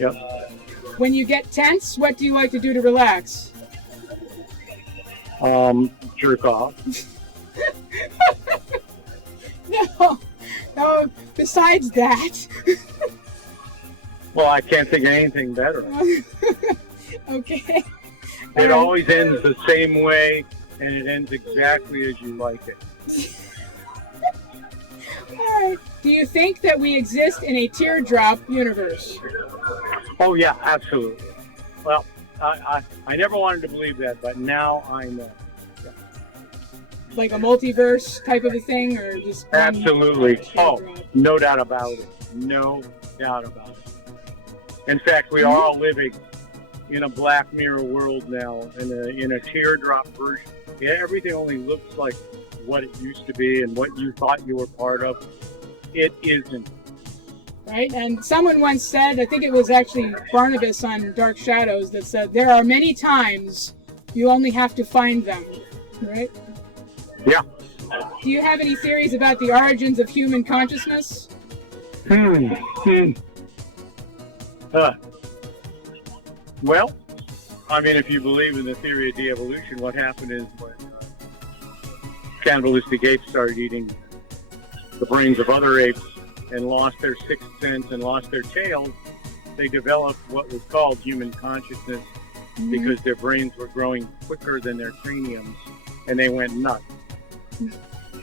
When you get tense, what do you like to do to relax? Jerk off. No, besides that. Well, I can't think of anything better. Okay. It always ends the same way, and it ends exactly as you like it. All right. Do you think that we exist in a teardrop universe? Oh, yeah, absolutely. Well, I never wanted to believe that, but now I know. Like a multiverse type of a thing, or just one Absolutely. Oh, teardrop? no doubt about it. No doubt about it. In fact, we are all living in a Black Mirror world now, in a teardrop version. Yeah, everything only looks like what it used to be and what you thought you were part of. It isn't. Right? And someone once said, I think it was actually Barnabas on Dark Shadows, that said, there are many times you only have to find them. Right? Yeah. Do you have any theories about the origins of human consciousness? Well, I mean, if you believe in the theory of de-evolution, what happened is when cannibalistic apes started eating the brains of other apes and lost their sixth sense and lost their tails, they developed what was called human consciousness because their brains were growing quicker than their craniums, and they went nuts.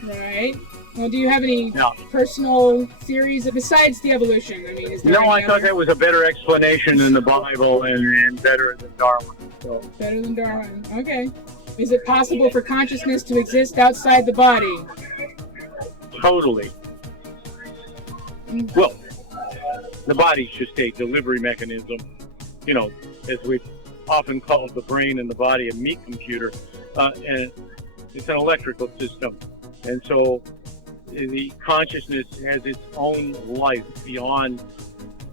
Right. Well, do you have any No. personal theories besides the evolution? I mean, is there No, any I thought other- that was a better explanation than the Bible and better than Darwin. So, Better than Darwin. Okay. Is it possible for consciousness to exist outside the body? totally. Well, the body's just a delivery mechanism. You know, as we often call the brain and the body a meat computer, and it's an electrical system. And so the consciousness has its own life beyond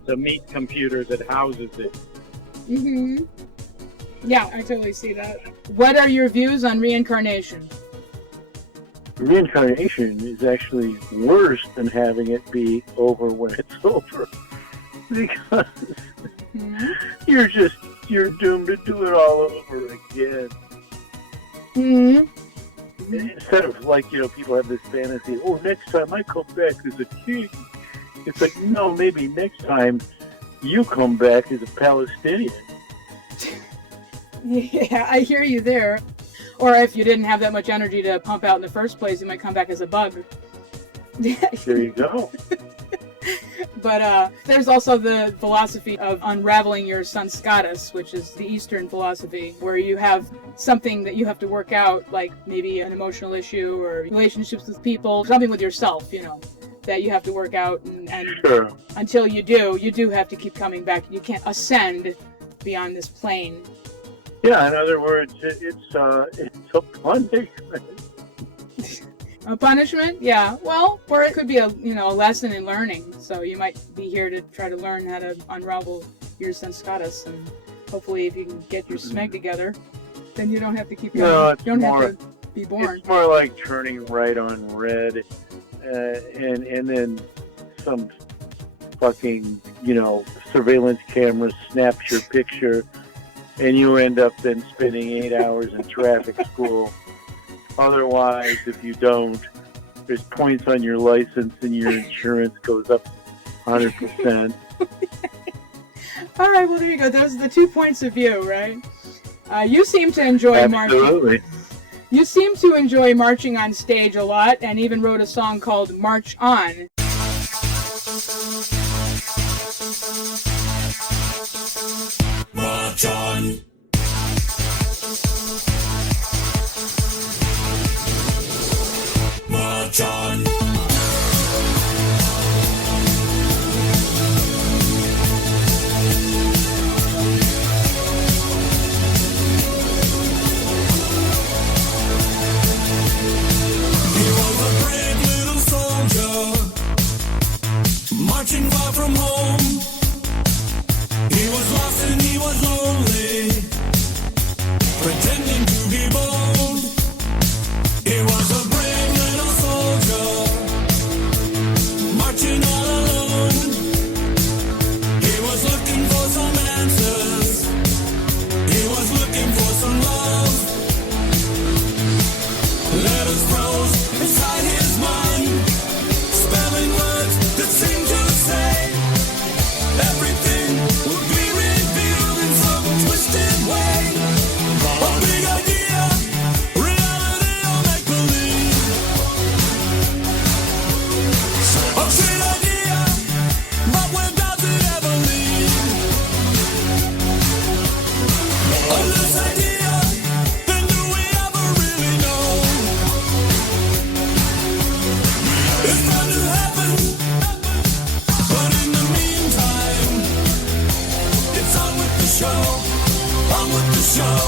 the meat computer that houses it. Mm-hmm. Yeah, I totally see that. What are your views on reincarnation? Reincarnation is actually worse than having it be over when it's over. Because you're doomed to do it all over again. Mm-hmm. Instead of, like, you know, people have this fantasy, oh, next time I come back as a king. It's like, no, maybe next time you come back as a Palestinian. Yeah, I hear you there. Or if you didn't have that much energy to pump out in the first place, you might come back as a bug. There you go. But there's also the philosophy of unraveling your sanskaras, which is the Eastern philosophy, where you have something that you have to work out, like maybe an emotional issue or relationships with people, something with yourself, you know. that you have to work out, and Sure. until you do have to keep coming back. You can't ascend beyond this plane. Yeah, in other words, it's a punishment. A punishment? Yeah. Well, or it could be a lesson in learning. So you might be here to try to learn how to unravel your senskatas, and hopefully, if you can get your smeg together, then you don't have to keep going. No, it's you don't more, have to be born. It's more like turning right on red, and then some fucking surveillance camera snaps your picture, and you end up then spending 8 hours in traffic school. Otherwise, if you don't, there's points on your license and your insurance goes up 100%. All right, well, there you go. Those are the 2 points of view, right? You seem to enjoy marching. Absolutely. You seem to enjoy marching on stage a lot, and even wrote a song called March On. March on. March on. Marching far from home, he was lost and he was lonely, pretending to be bold. He was a brave little soldier, marching all alone. He was looking for some answers, he was looking for some love. Letters froze inside his mind, spelling words that seemed to say everything would be revealed in some twisted way. A big idea, reality or make-believe. A great idea, but where does it ever lead? A loose idea, then do we ever really know? It's bound to happen, but in the meantime, it's on with the show, on with the show.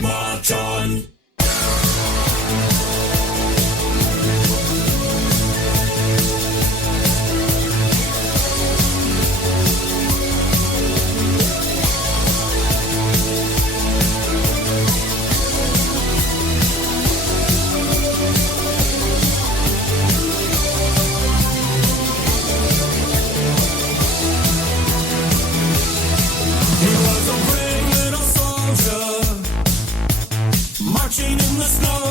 March on. He was a brave little soldier, marching in the snow.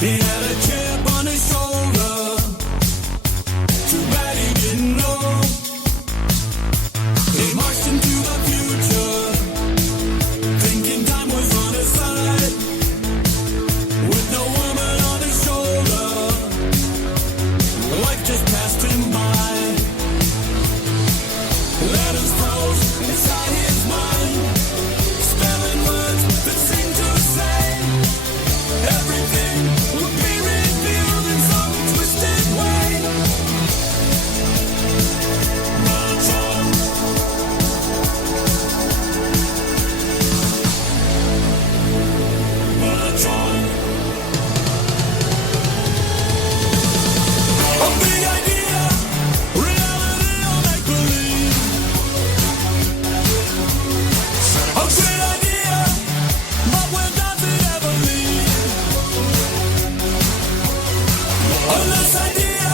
He had a chip on his shoulder, too bad he didn't know. He marched into the future, thinking time was on his side. With no woman on his shoulder, life just passed him by. Letters froze inside his mind, spelling words that seem to say everything would be revealed in some twisted way. March on. March on. A big idea, reality or make-believe. A great idea, but where does it ever lead? A loose idea,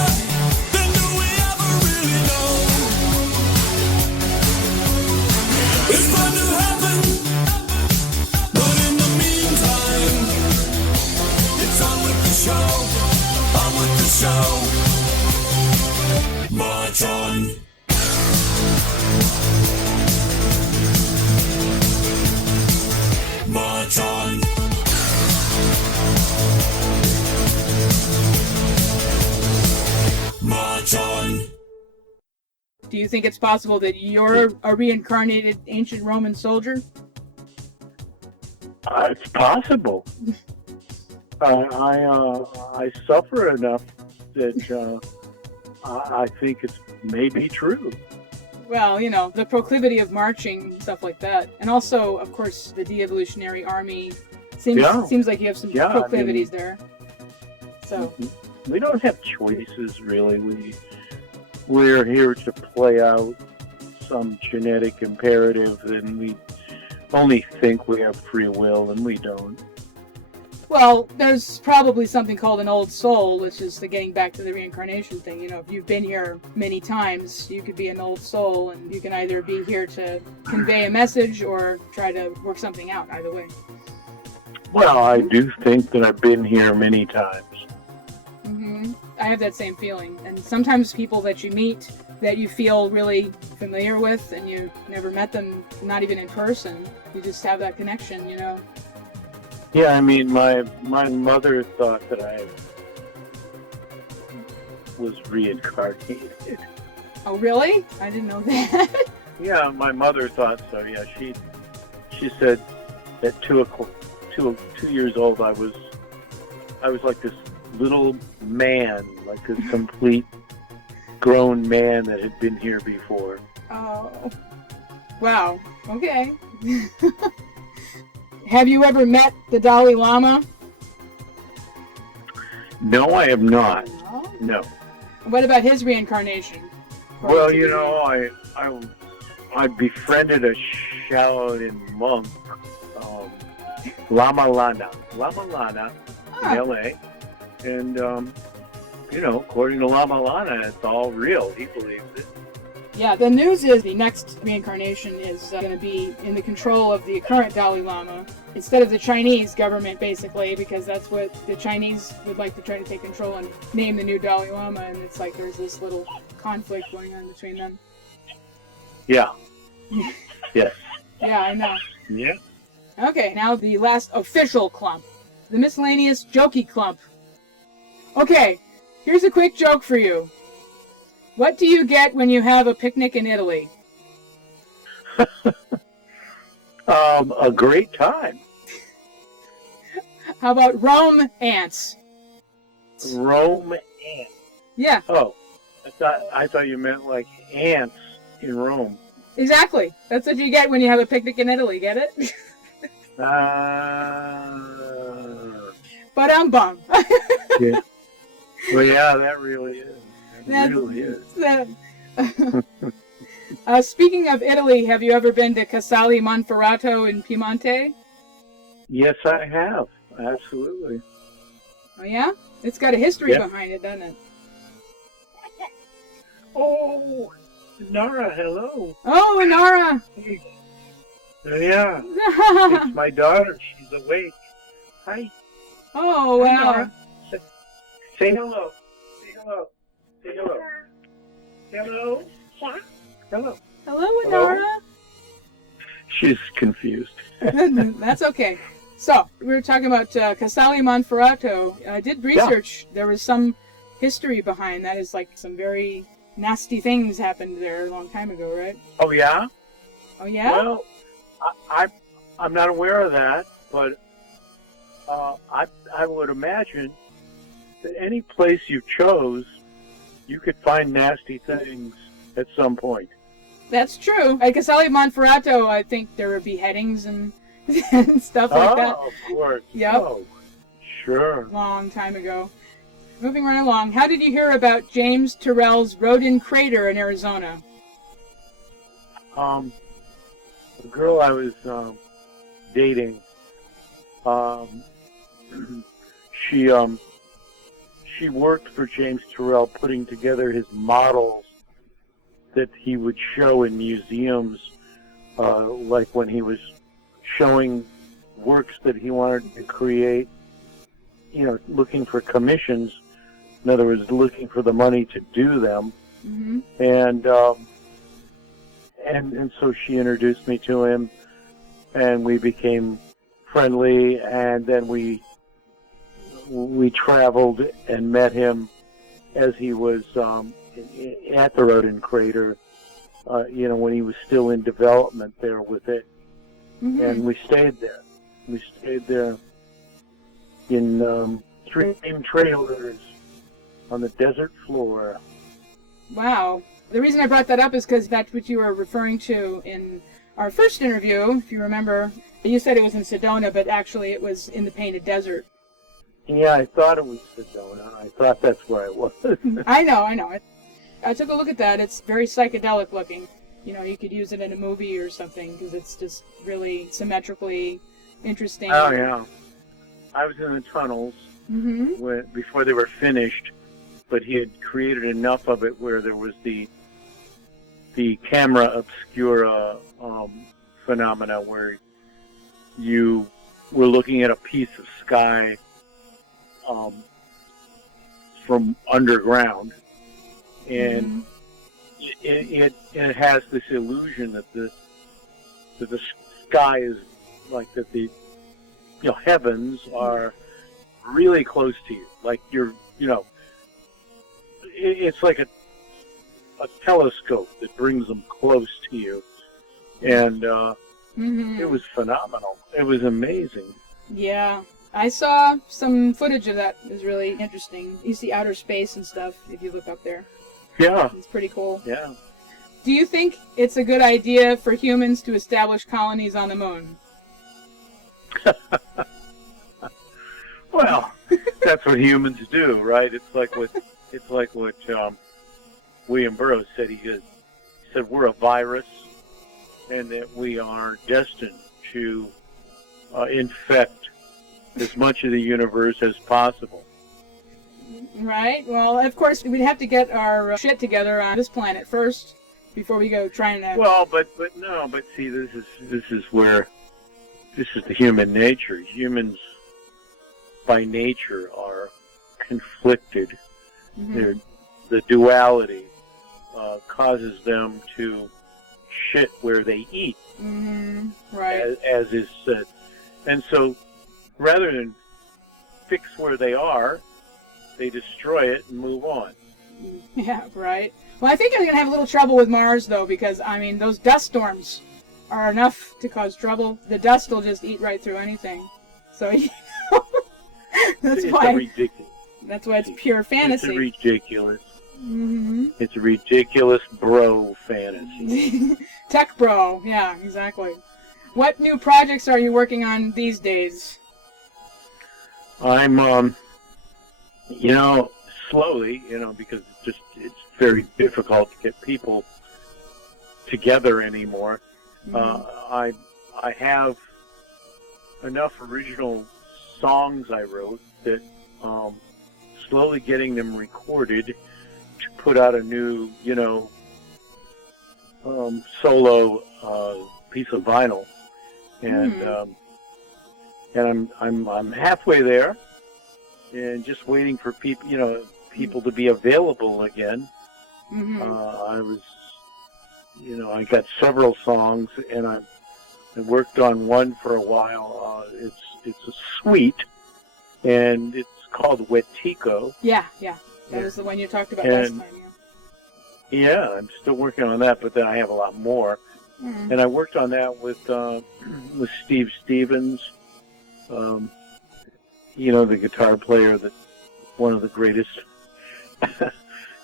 then do we ever really know? It's bound to happen, but in the meantime, it's on with the show, on with the show. March on. March on. March on. Do you think it's possible that you're a reincarnated ancient Roman soldier? It's possible. I suffer enough that I think it's maybe true. Well, the proclivity of marching, stuff like that. And also, of course, the de-evolutionary army seems like you have some proclivities there. So we don't have choices, really. We're here to play out some genetic imperative, and we only think we have free will, and we don't. Well, there's probably something called an old soul, which is getting back to the reincarnation thing. If you've been here many times, you could be an old soul, and you can either be here to convey a message or try to work something out, either way. Well, I do think that I've been here many times. Mm-hmm. I have that same feeling. And sometimes people that you meet that you feel really familiar with, and you never met them, not even in person, you just have that connection, Yeah, I mean, my mother thought that I was reincarnated. Oh, really? I didn't know that. Yeah, my mother thought so. Yeah, she said at 2 years old I was like this little man, like a complete grown man that had been here before. Oh, wow. Okay. Have you ever met the Dalai Lama? No, I have not. No. What about his reincarnation? Well, I befriended a Shaolin monk, Lama Lana in L.A. And, according to Lama Lana, it's all real. He believes it. Yeah, the news is the next reincarnation is going to be in the control of the current Dalai Lama instead of the Chinese government, basically, because that's what the Chinese would like to try to take control and name the new Dalai Lama, and it's like there's this little conflict going on between them. Yeah. Yes. Yeah, I know. Yeah. Okay, now the last official clump, the miscellaneous jokey clump. Okay, here's a quick joke for you. What do you get when you have a picnic in Italy? A great time. How about Rome ants? Rome ants. Yeah. Oh, I thought you meant like ants in Rome. Exactly. That's what you get when you have a picnic in Italy. Get it? Ba-dum-bum. Yeah. Well, yeah, that really is. That really is. Speaking of Italy, have you ever been to Casale Monferrato in Piemonte? Yes, I have. Absolutely. Oh, yeah? It's got a history behind it, doesn't it? Oh, Inara, hello. Oh, Inara. Hey. Yeah. It's my daughter. She's awake. Hi. Oh, wow. Inara. Say hello. Say hello. Say hello. Hello. Yeah. Hello. Hello, Inara. She's confused. That's okay. So, we were talking about Casale Monferrato. I did research. Yeah. There was some history behind that. Is like some very nasty things happened there a long time ago, right? Oh, yeah? Oh, yeah? Well, I'm not aware of that, but I would imagine that any place you chose, you could find nasty things at some point. That's true. At Casale Monferrato, I think there were beheadings and stuff like that. Oh, of course. Yep. Oh, sure. Long time ago. Moving right along. How did you hear about James Turrell's Rodin Crater in Arizona? The girl I was dating, she worked for James Turrell putting together his models that he would show in museums, like when he was showing works that he wanted to create, looking for commissions. In other words, looking for the money to do them. Mm-hmm. And so she introduced me to him, and we became friendly, and then we traveled and met him as he was at the Rodin Crater, when he was still in development there with it. Mm-hmm. And we stayed there. in dream trailers on the desert floor. Wow. The reason I brought that up is because that's what you were referring to in our first interview, if you remember. You said it was in Sedona, but actually it was in the Painted Desert. Yeah, I thought it was Sedona. I thought that's where I was. I know. I took a look at that. It's very psychedelic looking. You know, you could use it in a movie or something because it's just really symmetrically interesting. Oh, yeah. I was in the tunnels before they were finished, but he had created enough of it where there was the camera obscura phenomena where you were looking at a piece of sky from underground, and it has this illusion that the sky is like that the heavens are really close to you, like it's like a telescope that brings them close to you, and it was phenomenal. It was amazing. Yeah, I saw some footage of that. It was really interesting. You see outer space and stuff if you look up there. Yeah, it's pretty cool. Yeah. Do you think it's a good idea for humans to establish colonies on the moon? Well, that's what humans do, right? It's like what William Burroughs said. He said we're a virus, and that we are destined to infect as much of the universe as possible. Right. Well, of course, we'd have to get our shit together on this planet first before we go trying to. Well, but see, this is the human nature. Humans, by nature, are conflicted. The duality causes them to shit where they eat, right? As is said, and so rather than fix where they are, they destroy it and move on. Yeah, right. Well, I think I'm going to have a little trouble with Mars, though, because, I mean, those dust storms are enough to cause trouble. The dust will just eat right through anything. So, that's why it's pure fantasy. It's ridiculous. It's a ridiculous bro fantasy. Tech bro, yeah, exactly. What new projects are you working on these days? I'm, slowly, because it's very difficult to get people together anymore. I have enough original songs I wrote that slowly getting them recorded to put out a new, solo piece of vinyl, and I'm halfway there, and just waiting for people to be available again. I got several songs, and I worked on one for a while. It's a suite, and it's called WAWTC. Yeah. That was the one you talked about last time. Yeah, I'm still working on that, but then I have a lot more. And I worked on that with Steve Stevens, the guitar player, one of the greatest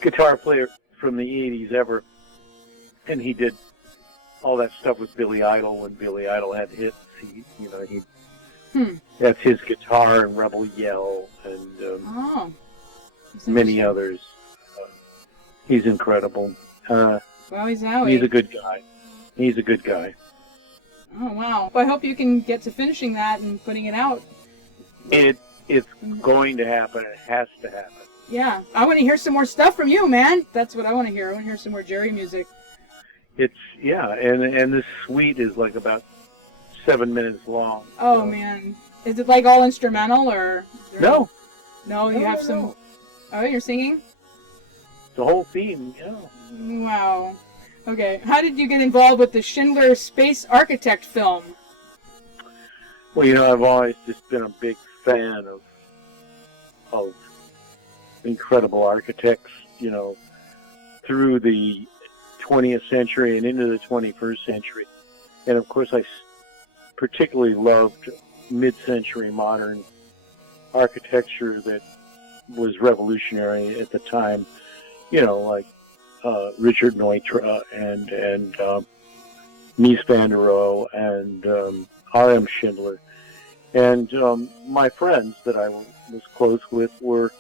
guitar player from the 80s ever. And he did all that stuff with Billy Idol when Billy Idol had hits. That's his guitar and Rebel Yell and many others. He's incredible. He's a good guy. He's a good guy. Oh, wow. Well, I hope you can get to finishing that and putting it out. It's going to happen. It has to happen. Yeah. I want to hear some more stuff from you, man. That's what I want to hear. I want to hear some more Jerry music. And this suite is like about 7 minutes long. Oh, man. Is it like all instrumental or? No. No, you have some. No. Oh, you're singing? The whole theme, yeah. Wow. Okay. How did you get involved with the Schindler Space Architect film? Well, I've always just been a big fan of incredible architects, through the 20th century and into the 21st century. And of course, I particularly loved mid-century modern architecture that was revolutionary at the time. You know, like Richard Neutra and Mies van der Rohe and R.M. Schindler. And my friends that I was close with were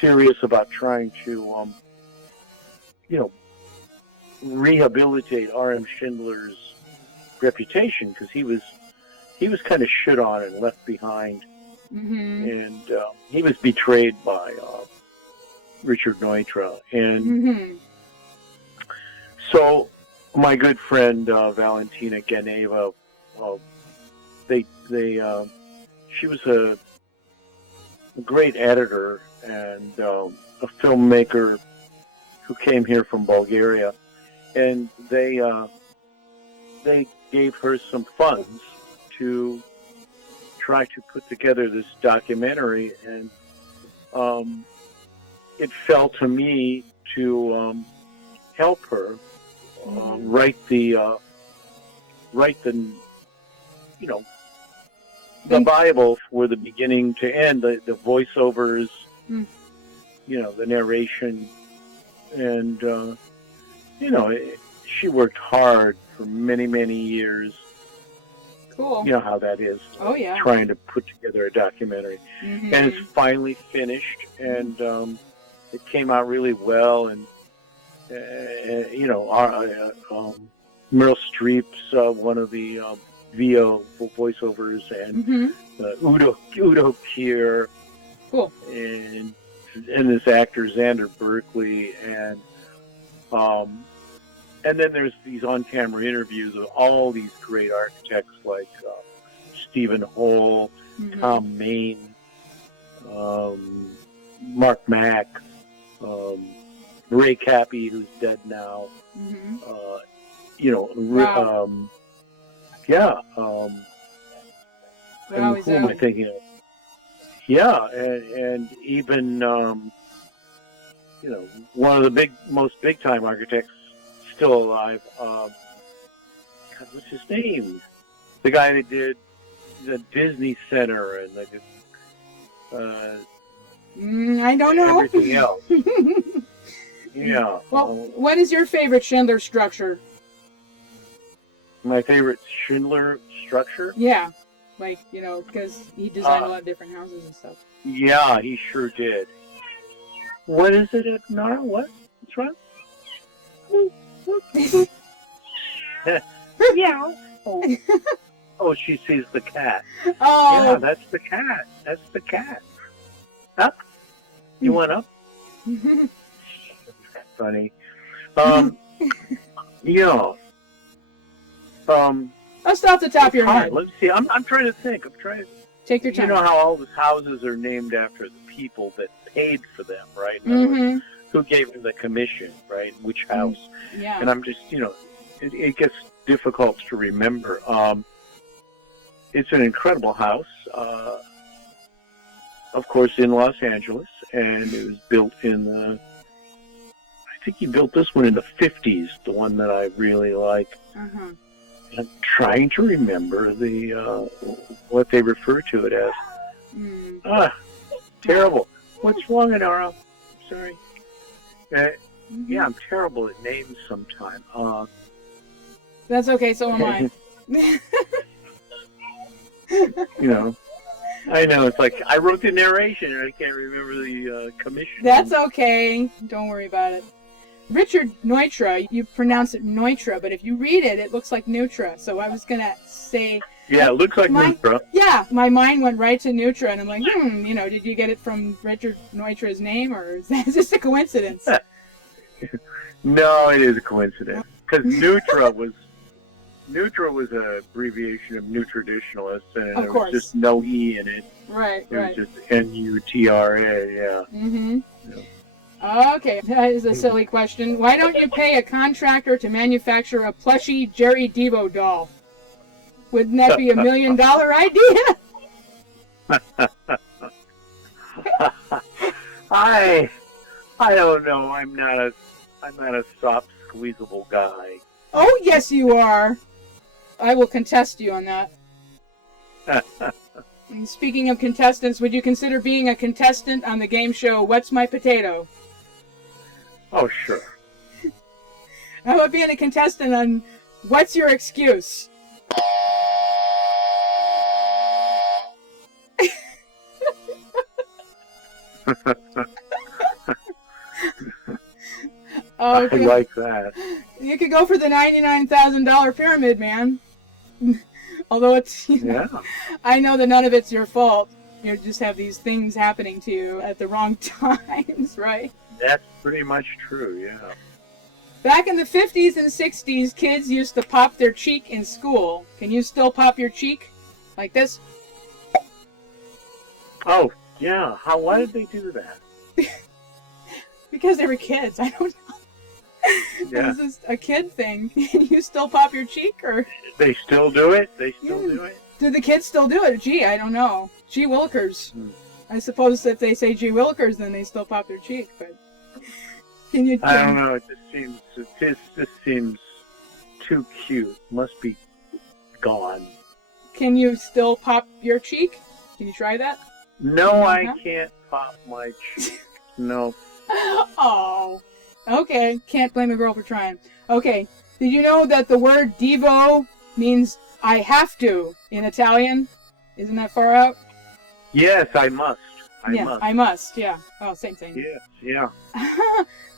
serious about trying to, rehabilitate R.M. Schindler's reputation, because he was kind of shit on and left behind, and he was betrayed by Richard Neutra, and so my good friend Valentina Ganeva, she was a great editor and a filmmaker who came here from Bulgaria, and they gave her some funds to try to put together this documentary, and it fell to me to help her write the Bible for the beginning to end, the voiceovers, the narration, and she worked hard for many, many years. Cool. You know how that is. Oh, yeah. Trying to put together a documentary. And it's finally finished, and it came out really well, and Meryl Streep's one of the VO voiceovers, and Udo Kier, cool, and this actor Xander Berkeley, and then there's these on-camera interviews of all these great architects like Stephen Hole, Tom Main, Mark Mack, Ray Cappy, who's dead now. Wow. And who am I thinking of? Yeah, and even one of the most big-time architects still alive. God, what's his name? The guy that did the Disney Center and I don't know. Everything else. Yeah. Well, what is your favorite Schindler structure? My favorite Schindler structure? Yeah, because he designed a lot of different houses and stuff. Yeah, he sure did. What is it, Inara? What? What's wrong? Yeah. Oh, she sees the cat. Oh. Yeah, that's the cat. That's the cat. Up? You want up? Funny. Yeah. Let's start at the top of your head. Let's see. I'm trying to think. Take your time. You know how all these houses are named after the people that paid for them, right? Who gave them the commission, right? Which house? Yeah. And I'm just, it gets difficult to remember. It's an incredible house, of course, in Los Angeles, and it was built I think he built this one in the 50s, the one that I really like. I'm trying to remember what they refer to it as. Terrible. What's wrong, Inara? Sorry. Yeah, I'm terrible at names sometimes. That's okay, so am I. I know, it's like I wrote the narration and I can't remember the commission. That's okay. Don't worry about it. Richard Neutra, you pronounce it Neutra, but if you read it, it looks like Neutra. So I was going to say... Yeah, it looks like Neutra. Yeah, my mind went right to Neutra, and I'm like, did you get it from Richard Neutra's name, or is that just a coincidence? No, it is a coincidence. Because Neutra was an abbreviation of New Traditionalist, and there was just no E in it. Right, It was just N-U-T-R-A, yeah. Okay, that is a silly question. Why don't you pay a contractor to manufacture a plushy Jerry DEVO doll? Wouldn't that be $1 million idea? I don't know. I'm not a soft, squeezable guy. Oh, yes, you are. I will contest you on that. And speaking of contestants, would you consider being a contestant on the game show What's My Potato? Oh, sure. How about being a contestant on What's Your Excuse? Okay. I like that. You could go for the $99,000 pyramid, man. Although it's, Yeah. I know that none of it's your fault. You just have these things happening to you at the wrong times, right? That's pretty much true, yeah. Back in the 50s and 60s, kids used to pop their cheek in school. Can you still pop your cheek? Like this? Oh, yeah. Why did they do that? Because they were kids. I don't know. Yeah. Is this a kid thing? Can you still pop your cheek, or They still do it? They still do it? do the kids still do it? Gee, I don't know. Gee Willikers. Hmm. I suppose if they say gee Willikers, then they still pop their cheek. But can you? I don't know. It just seems too cute. Must be gone. Can you still pop your cheek? Can you try that? No, I Uh-huh. can't pop my cheek. No. Oh. Okay. Can't blame a girl for trying. Okay. Did you know that the word DEVO means I have to in Italian? Isn't that far out? Yes, I must. I must. Yeah. Oh, same thing. Yes, yeah.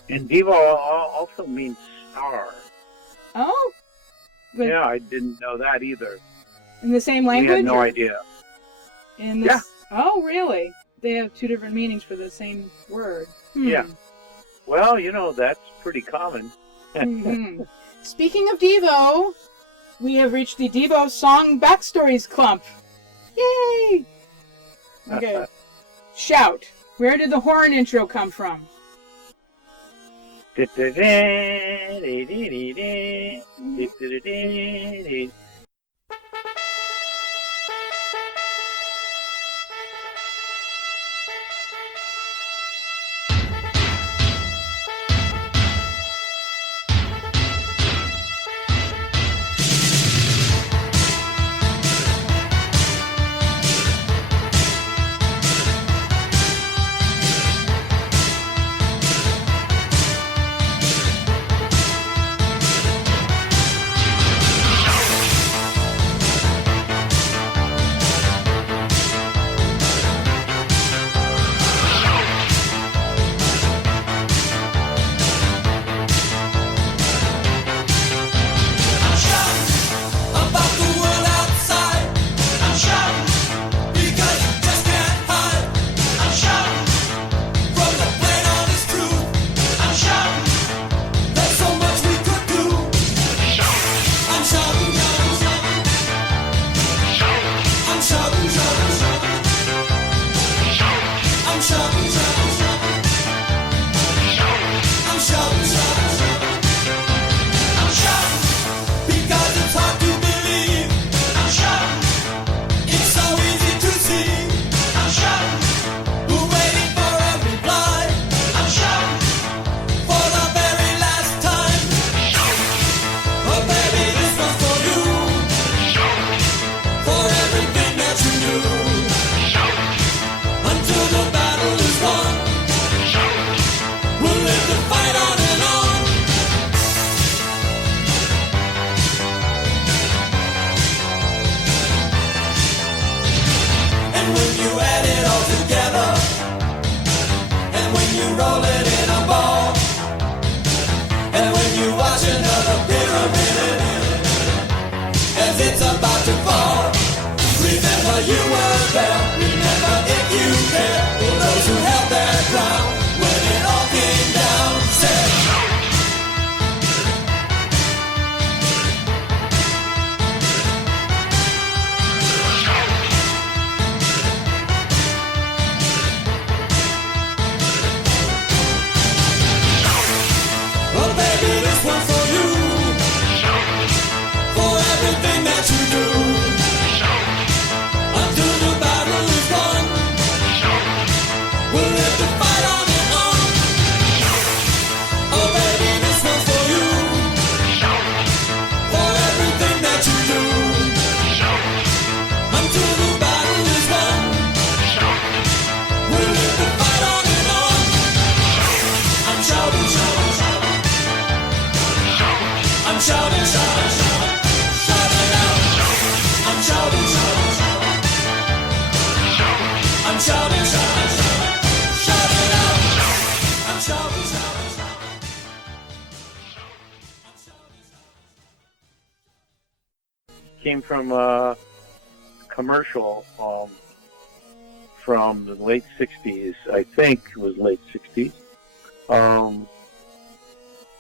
And DEVO also means star. Oh. But Yeah, I didn't know that either. in the same We language? had no or idea. In this... Yeah. Oh, really? They have two different meanings for the same word. Yeah. Well, that's pretty common. Mhm. Speaking of DEVO, we have reached the DEVO Song Backstories Clump. Yay! Okay. Shout. Where did the horn intro come from? came from a commercial from the late 60s. I think it was late 60s.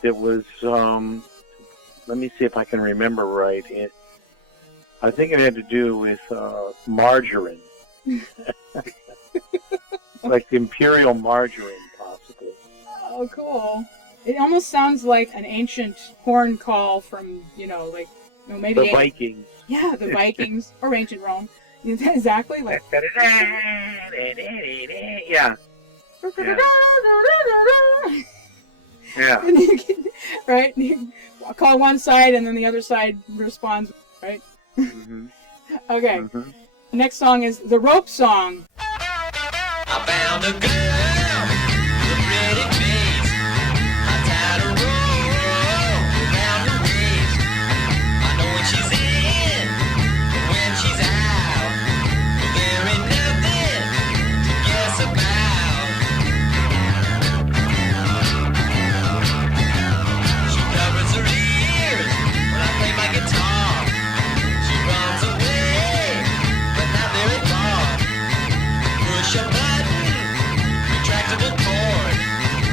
It was, let me see if I can remember right. I think it had to do with margarine. Like the imperial margarine, possibly. Oh, cool. It almost sounds like an ancient horn call from, maybe... The Vikings. Yeah, the Vikings, or ancient Rome. Exactly, like... Yeah. Yeah. And you can, right? You call one side and then the other side responds, right? Mm-hmm. Okay. Mm-hmm. Next song is the Rope Song. I found a girl with a pretty face. I tied a rope around her waist. I know when she's in and when she's out. There ain't nothing to guess about. She covers her ears when I play my guitar. She runs away, but not very far. Push a button, retractable cord.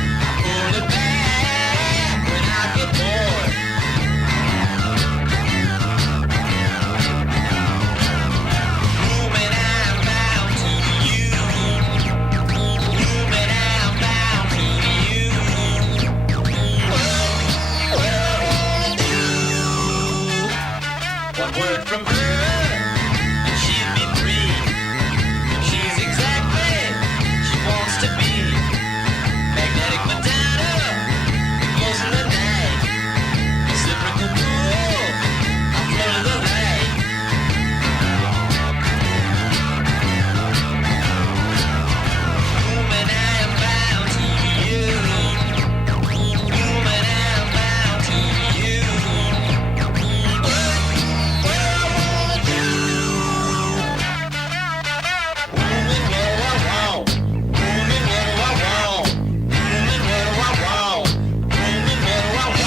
I pull it back when I get bored. Woman, I'm bound to you. Woman, I'm bound to you. What I do? One word from her, and she'll be free. She's exactly she wants to be. Magnetic Madonna, close in the night. Reciprocal pull, I flow to the light. Woman, I am bound to you. Woman, I am bound to you. What I wanna do? Woman, what do I want? Woman, what do I want? Woman, what do I want? Woman, what do I want?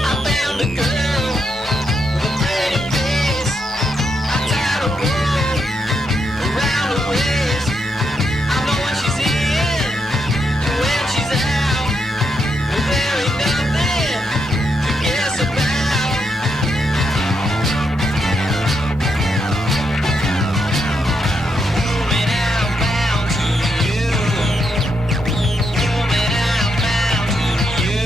I found a girl with a pretty face. I tied a rope around her waist. I know when she's in and when she's out. Well, there ain't nothing to guess about. Woman, I'm bound to you. Woman, I'm bound to you.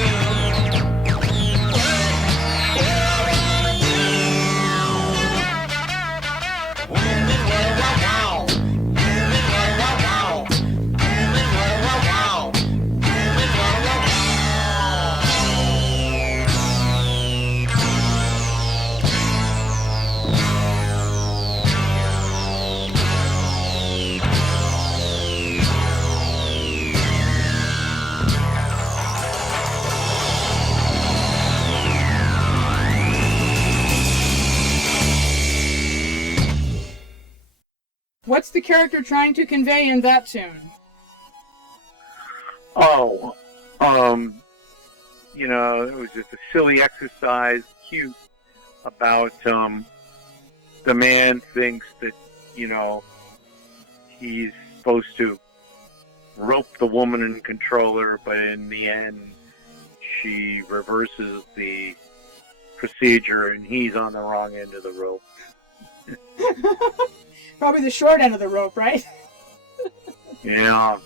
What's the character trying to convey in that tune? Oh, it was just a silly exercise, cute, about the man thinks that, he's supposed to rope the woman and control her, but in the end, she reverses the procedure and he's on the wrong end of the rope. Probably the short end of the rope, right? Yeah.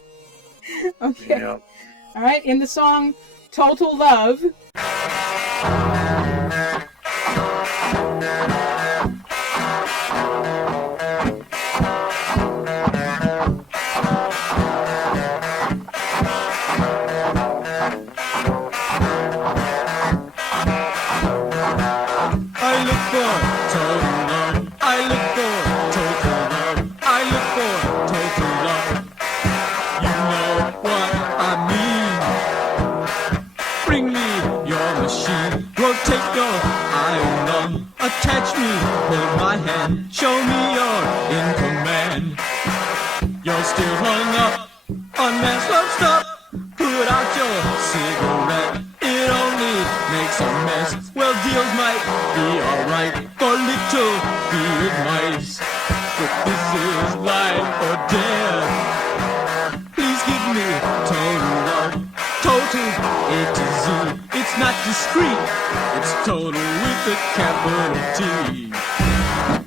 Okay. Yeah. All right, in the song Total Love. for total love. I look for total love. I look for total love. You know what I mean. Bring me your machine. Rotate your iron lung. Attach me, hold my hand. Show me you're in command. You're still hung up on man's love stuff. Put out your cigarette. It only makes a mess. Well, deals might be alright for little big mice, but this is life or death. Please give me total love, total A to Z. It's not discreet, it's total with a capital T.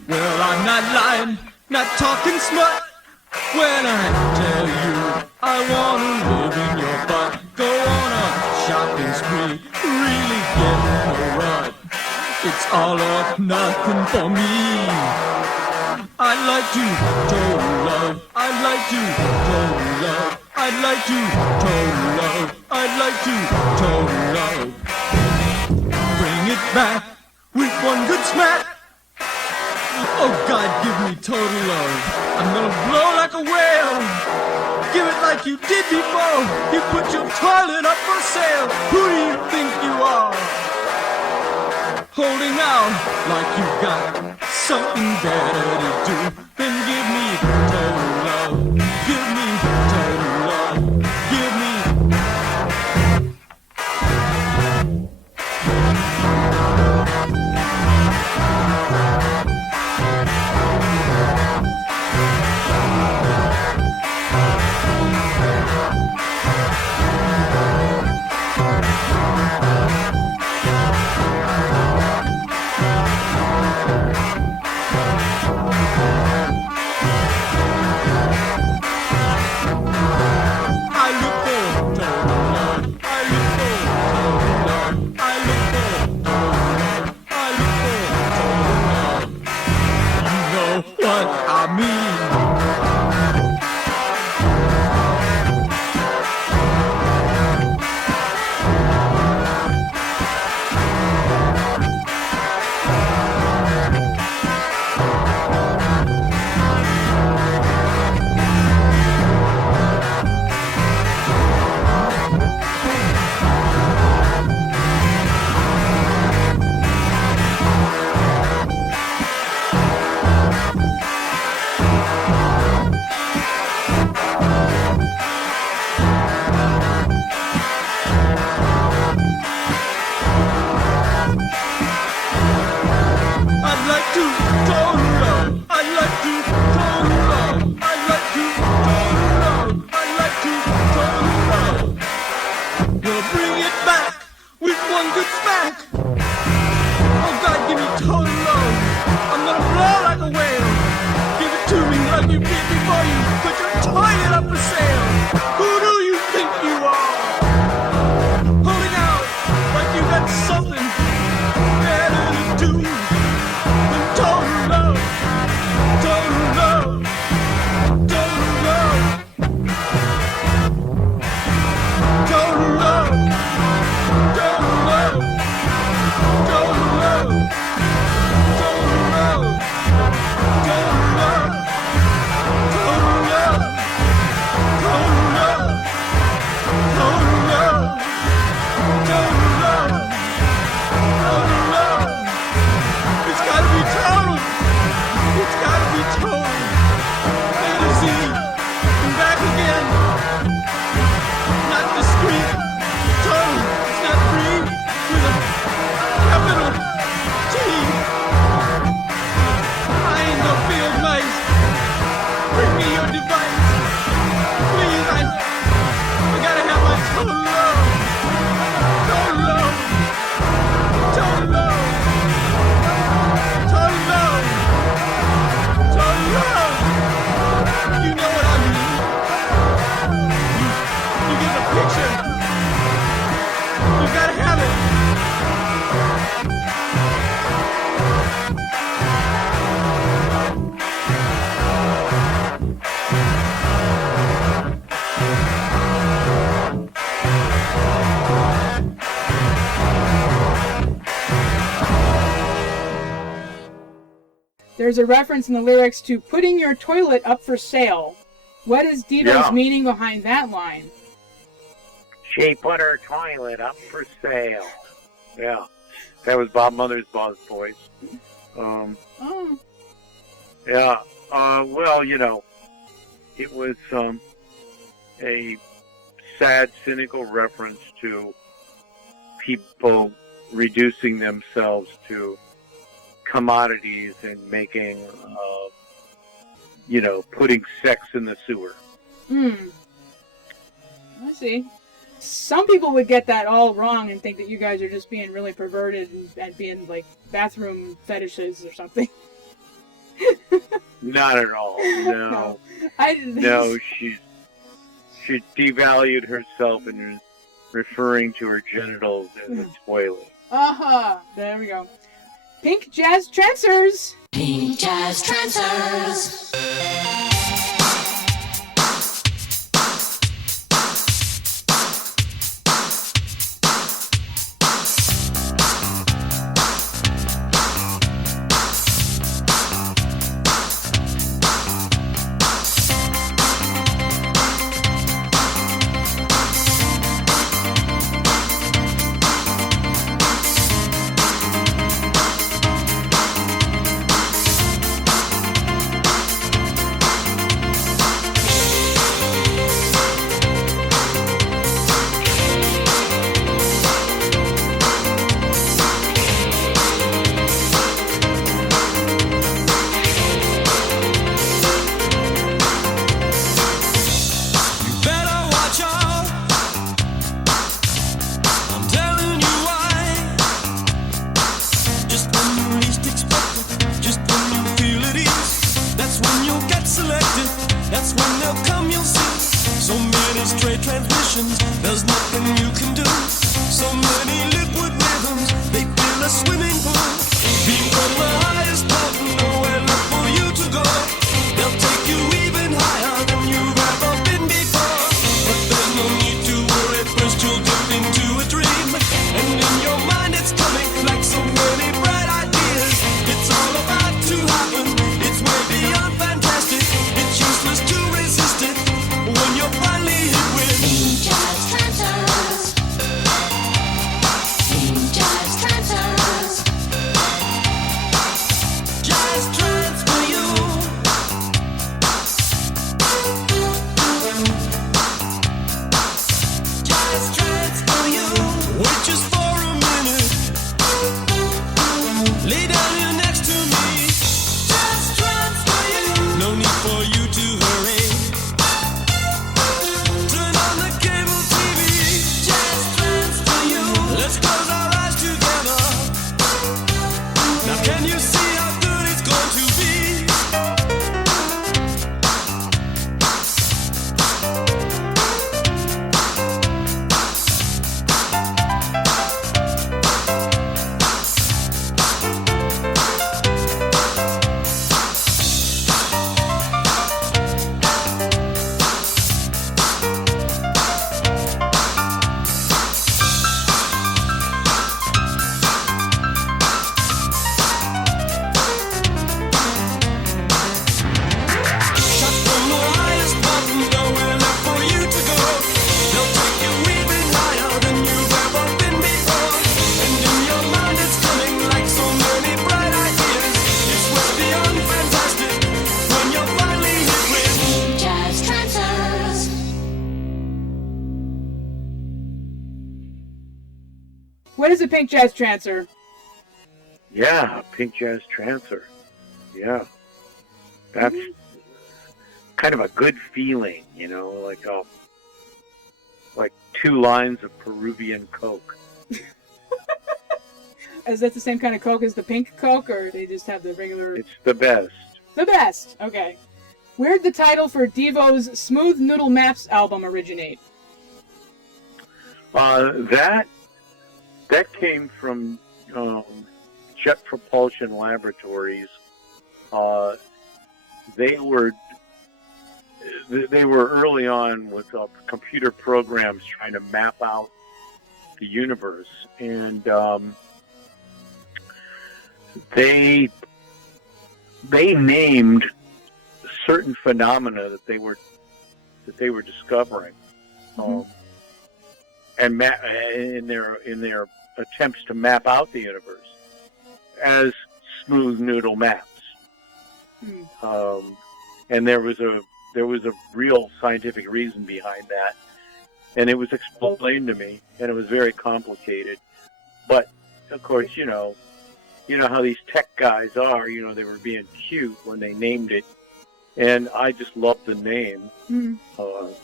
Well, I'm not lying, not talking smut when I tell you I wanna live in your butt. Go on a shopping spree, really get in a rut. It's all or nothing for me. I'd like to total love. I'd like to total love. I'd like to total love. I'd like to total love. Bring it back with one good smack. Oh God, give me total love. I'm gonna blow like a whale. Give it like you did before. You put your toilet up for sale. Who do you think you are? Holding out like you got something better to do. Then give me total love. Give me total love. Give me. there's a reference in the lyrics to putting your toilet up for sale. What is DEVO's meaning behind that line? She put her toilet up for sale. Yeah, that was Bob Mothersbaugh's voice. Yeah. Well, it was a sad, cynical reference to people reducing themselves to commodities and making, putting sex in the sewer. I see. Some people would get that all wrong and think that you guys are just being really perverted and being like bathroom fetishes or something. Not at all. No. No, she devalued herself and is referring to her genitals as a toilet. There we go. Pink Jazz Trancers. Pink Jazz Trancers. What is a Pink Jazz Trancer? Yeah, Pink Jazz Trancer. Yeah. That's kind of a good feeling, like 2 lines of Peruvian Coke. Is that the same kind of Coke as the pink Coke, or they just have the regular... It's the best. The best, okay. Where'd the title for DEVO's Smooth Noodle Maps album originate? That came from Jet Propulsion Laboratories. They were early on with computer programs trying to map out the universe, and they they named certain phenomena that they were discovering, and in their attempts to map out the universe as smooth noodle maps. And there was a real scientific reason behind that, and it was explained to me, and it was very complicated. But of course, you know how these tech guys are. They were being cute when they named it, and I just loved the name. All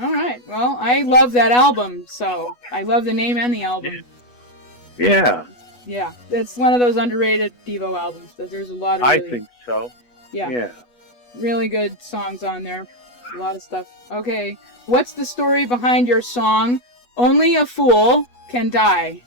right. Well, I love that album, so I love the name and the album. Yeah. Yeah, it's one of those underrated DEVO albums. There's a lot of I think so. Yeah. Really good songs on there. A lot of stuff. Okay, what's the story behind your song, Only a Fool Can Die?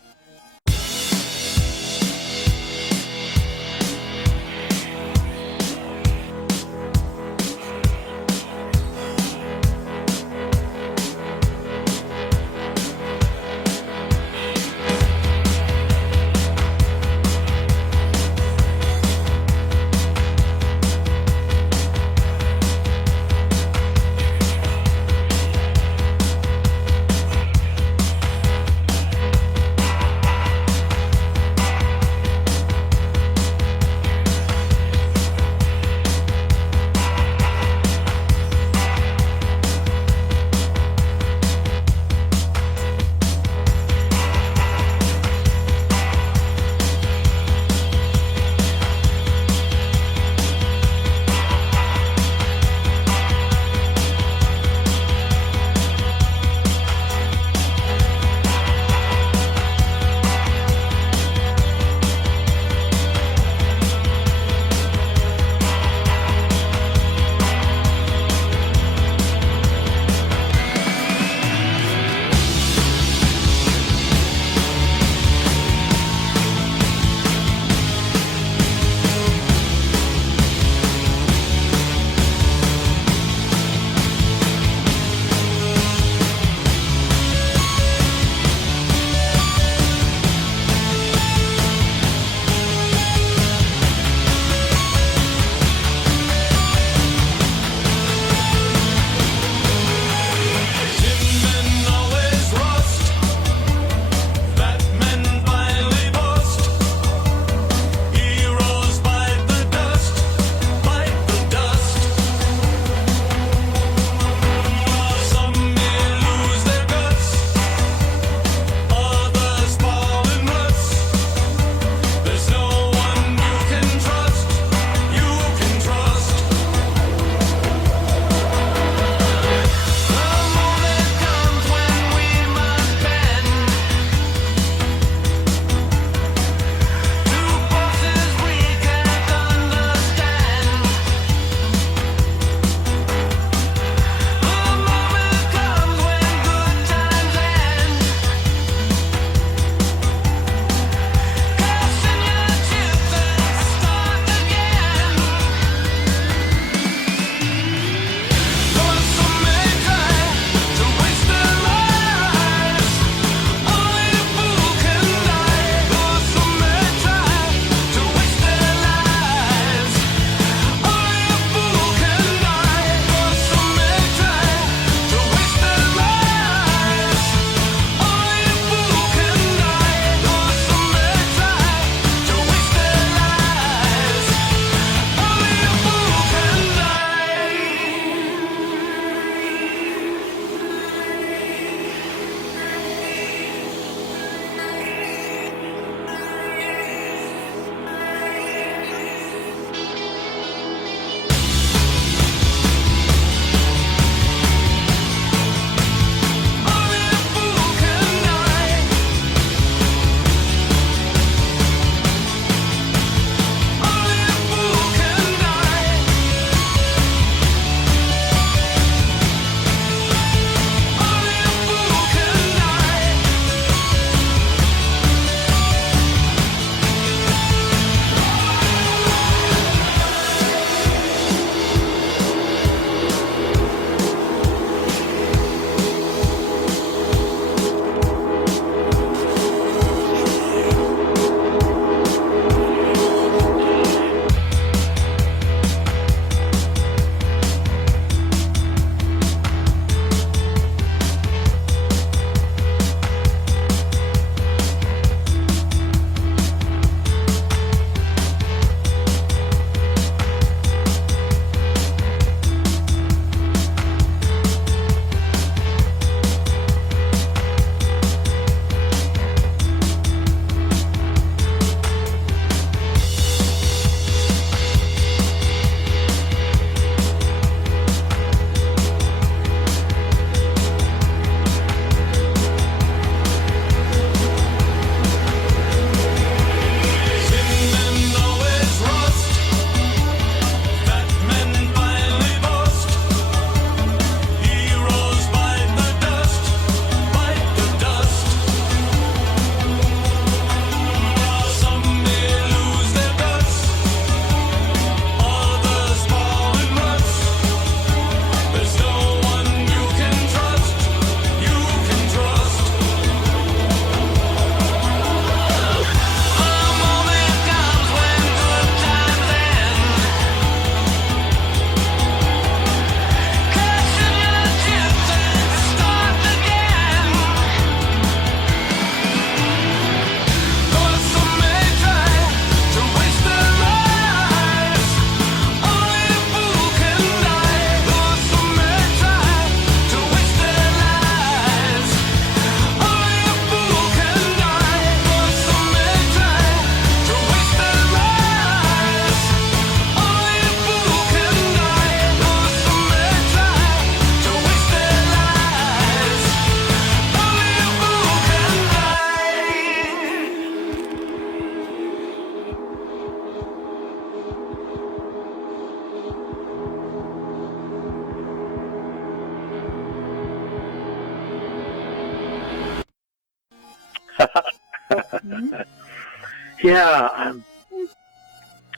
Yeah,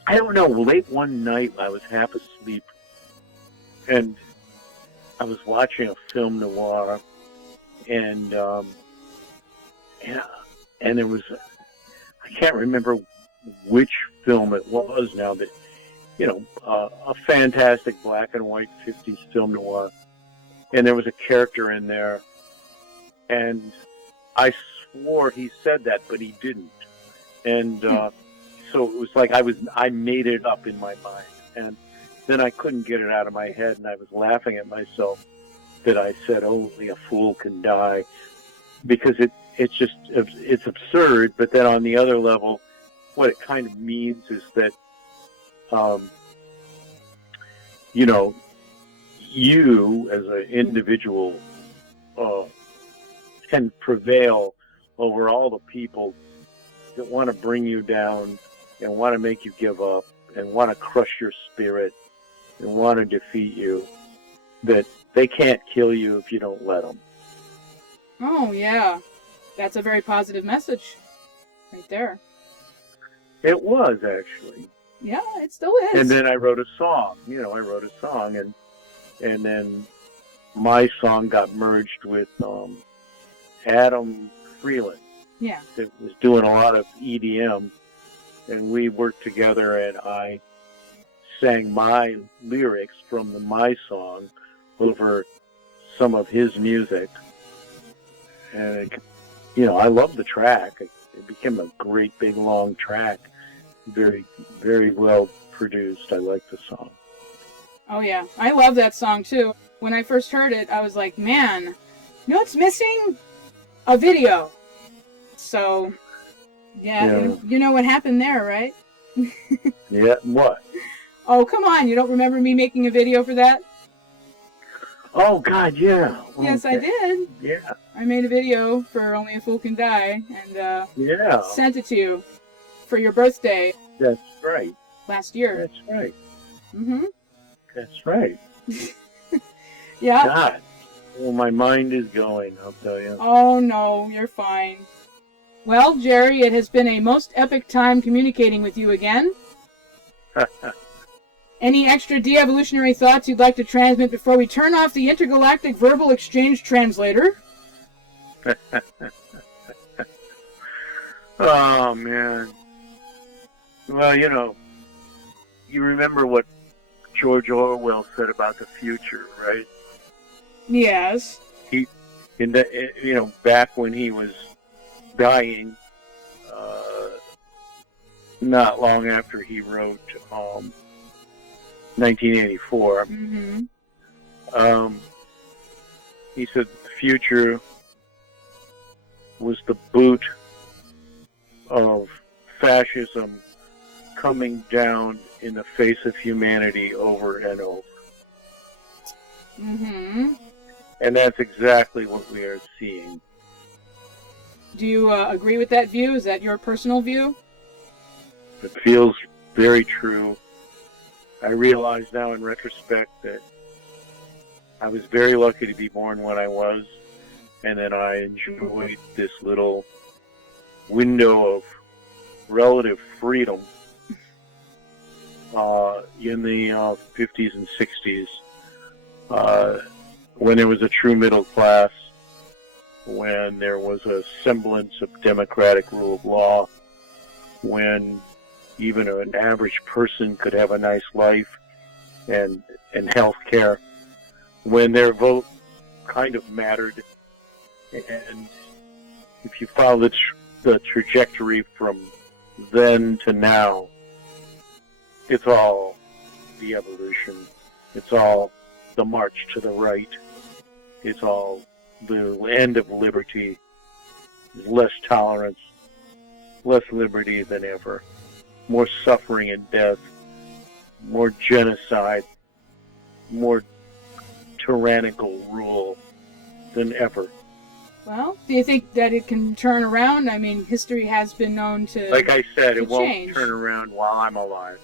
I don't know. Late one night, I was half asleep, and I was watching a film noir, and there was, I can't remember which film it was now, but a fantastic black and white 50s film noir, and there was a character in there, and I swore he said that, but he didn't, and so it was like I made it up in my mind, and then I couldn't get it out of my head, and I was laughing at myself that I said only a fool can die, because it's absurd. But then on the other level, what it kind of means is that you as an individual can prevail over all the people that want to bring you down and want to make you give up and want to crush your spirit and want to defeat you, that they can't kill you if you don't let them. Oh, yeah. That's a very positive message right there. It was, actually. Yeah, it still is. And then I wrote a song. And then my song got merged with Adam Freeland. Yeah. That was doing a lot of EDM, and we worked together, and I sang my lyrics from my song over some of his music, and I love the track. It became a great big long track, very, very well produced. I like the song. Oh yeah, I love that song too. When I first heard it, I was like, man, you know what's missing? A video. So, yeah. You know what happened there, right? Yeah, what? Oh, come on, you don't remember me making a video for that? Oh, God, yeah. Yes, I did. Yeah. I made a video for Only a Fool Can Die, and sent it to you for your birthday. That's right. Last year. That's right. Mm-hmm. That's right. Yeah. God. Well, my mind is going, I'll tell you. Oh, no, you're fine. Well, Jerry, it has been a most epic time communicating with you again. Any extra de-evolutionary thoughts you'd like to transmit before we turn off the intergalactic verbal exchange translator? Oh, man. Well, you remember what George Orwell said about the future, right? Yes. Back when he was dying, not long after he wrote 1984, he said the future was the boot of fascism coming down in the face of humanity over and over. And that's exactly what we are seeing. Do you agree with that view? Is that your personal view? It feels very true. I realize now in retrospect that I was very lucky to be born when I was, and that I enjoyed this little window of relative freedom in the 50s and 60s, when there was a true middle class, when there was a semblance of democratic rule of law, when even an average person could have a nice life and health care, when their vote kind of mattered. And if you follow the trajectory from then to now, it's all the evolution. It's all the march to the right. It's all the end of liberty. Less tolerance, less liberty than ever. More suffering and death, more genocide, more tyrannical rule than ever. Well, do you think that it can turn around? I mean, history has been known to Like I said, it won't change. turn around while I'm alive.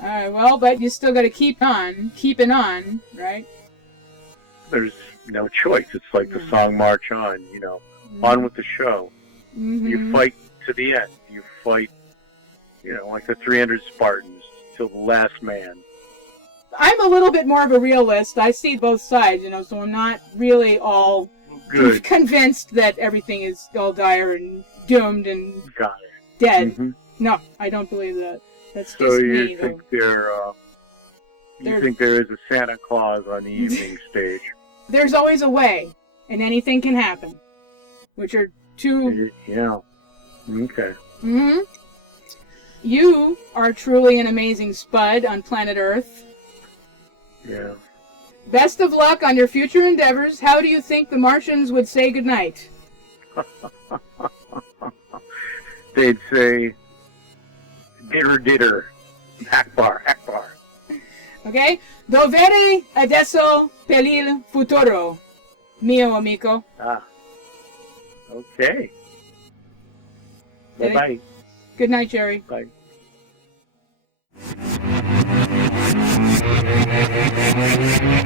Well, but you still got to keeping on, right? There's no choice. It's like the song March On, on with the show. You fight to the end. You fight, like the 300 Spartans till the last man. I'm a little bit more of a realist. I see both sides, so I'm not really all Good. convinced that everything is all dire and doomed and Got it. dead. Mhm. No, I don't believe that. That's So just you me. think though. you think there is a Santa Claus on the evening stage? There's always a way, and anything can happen. Which are two... Yeah. Okay. Mm-hmm. You are truly an amazing spud on planet Earth. Yeah. Best of luck on your future endeavors. How do you think the Martians would say goodnight? They'd say, ditter, Akbar. Okay? Dovere adesso per il futuro, mio amico. Ah. Okay. Did Bye-bye. Good night, Jerry. Bye. Bye.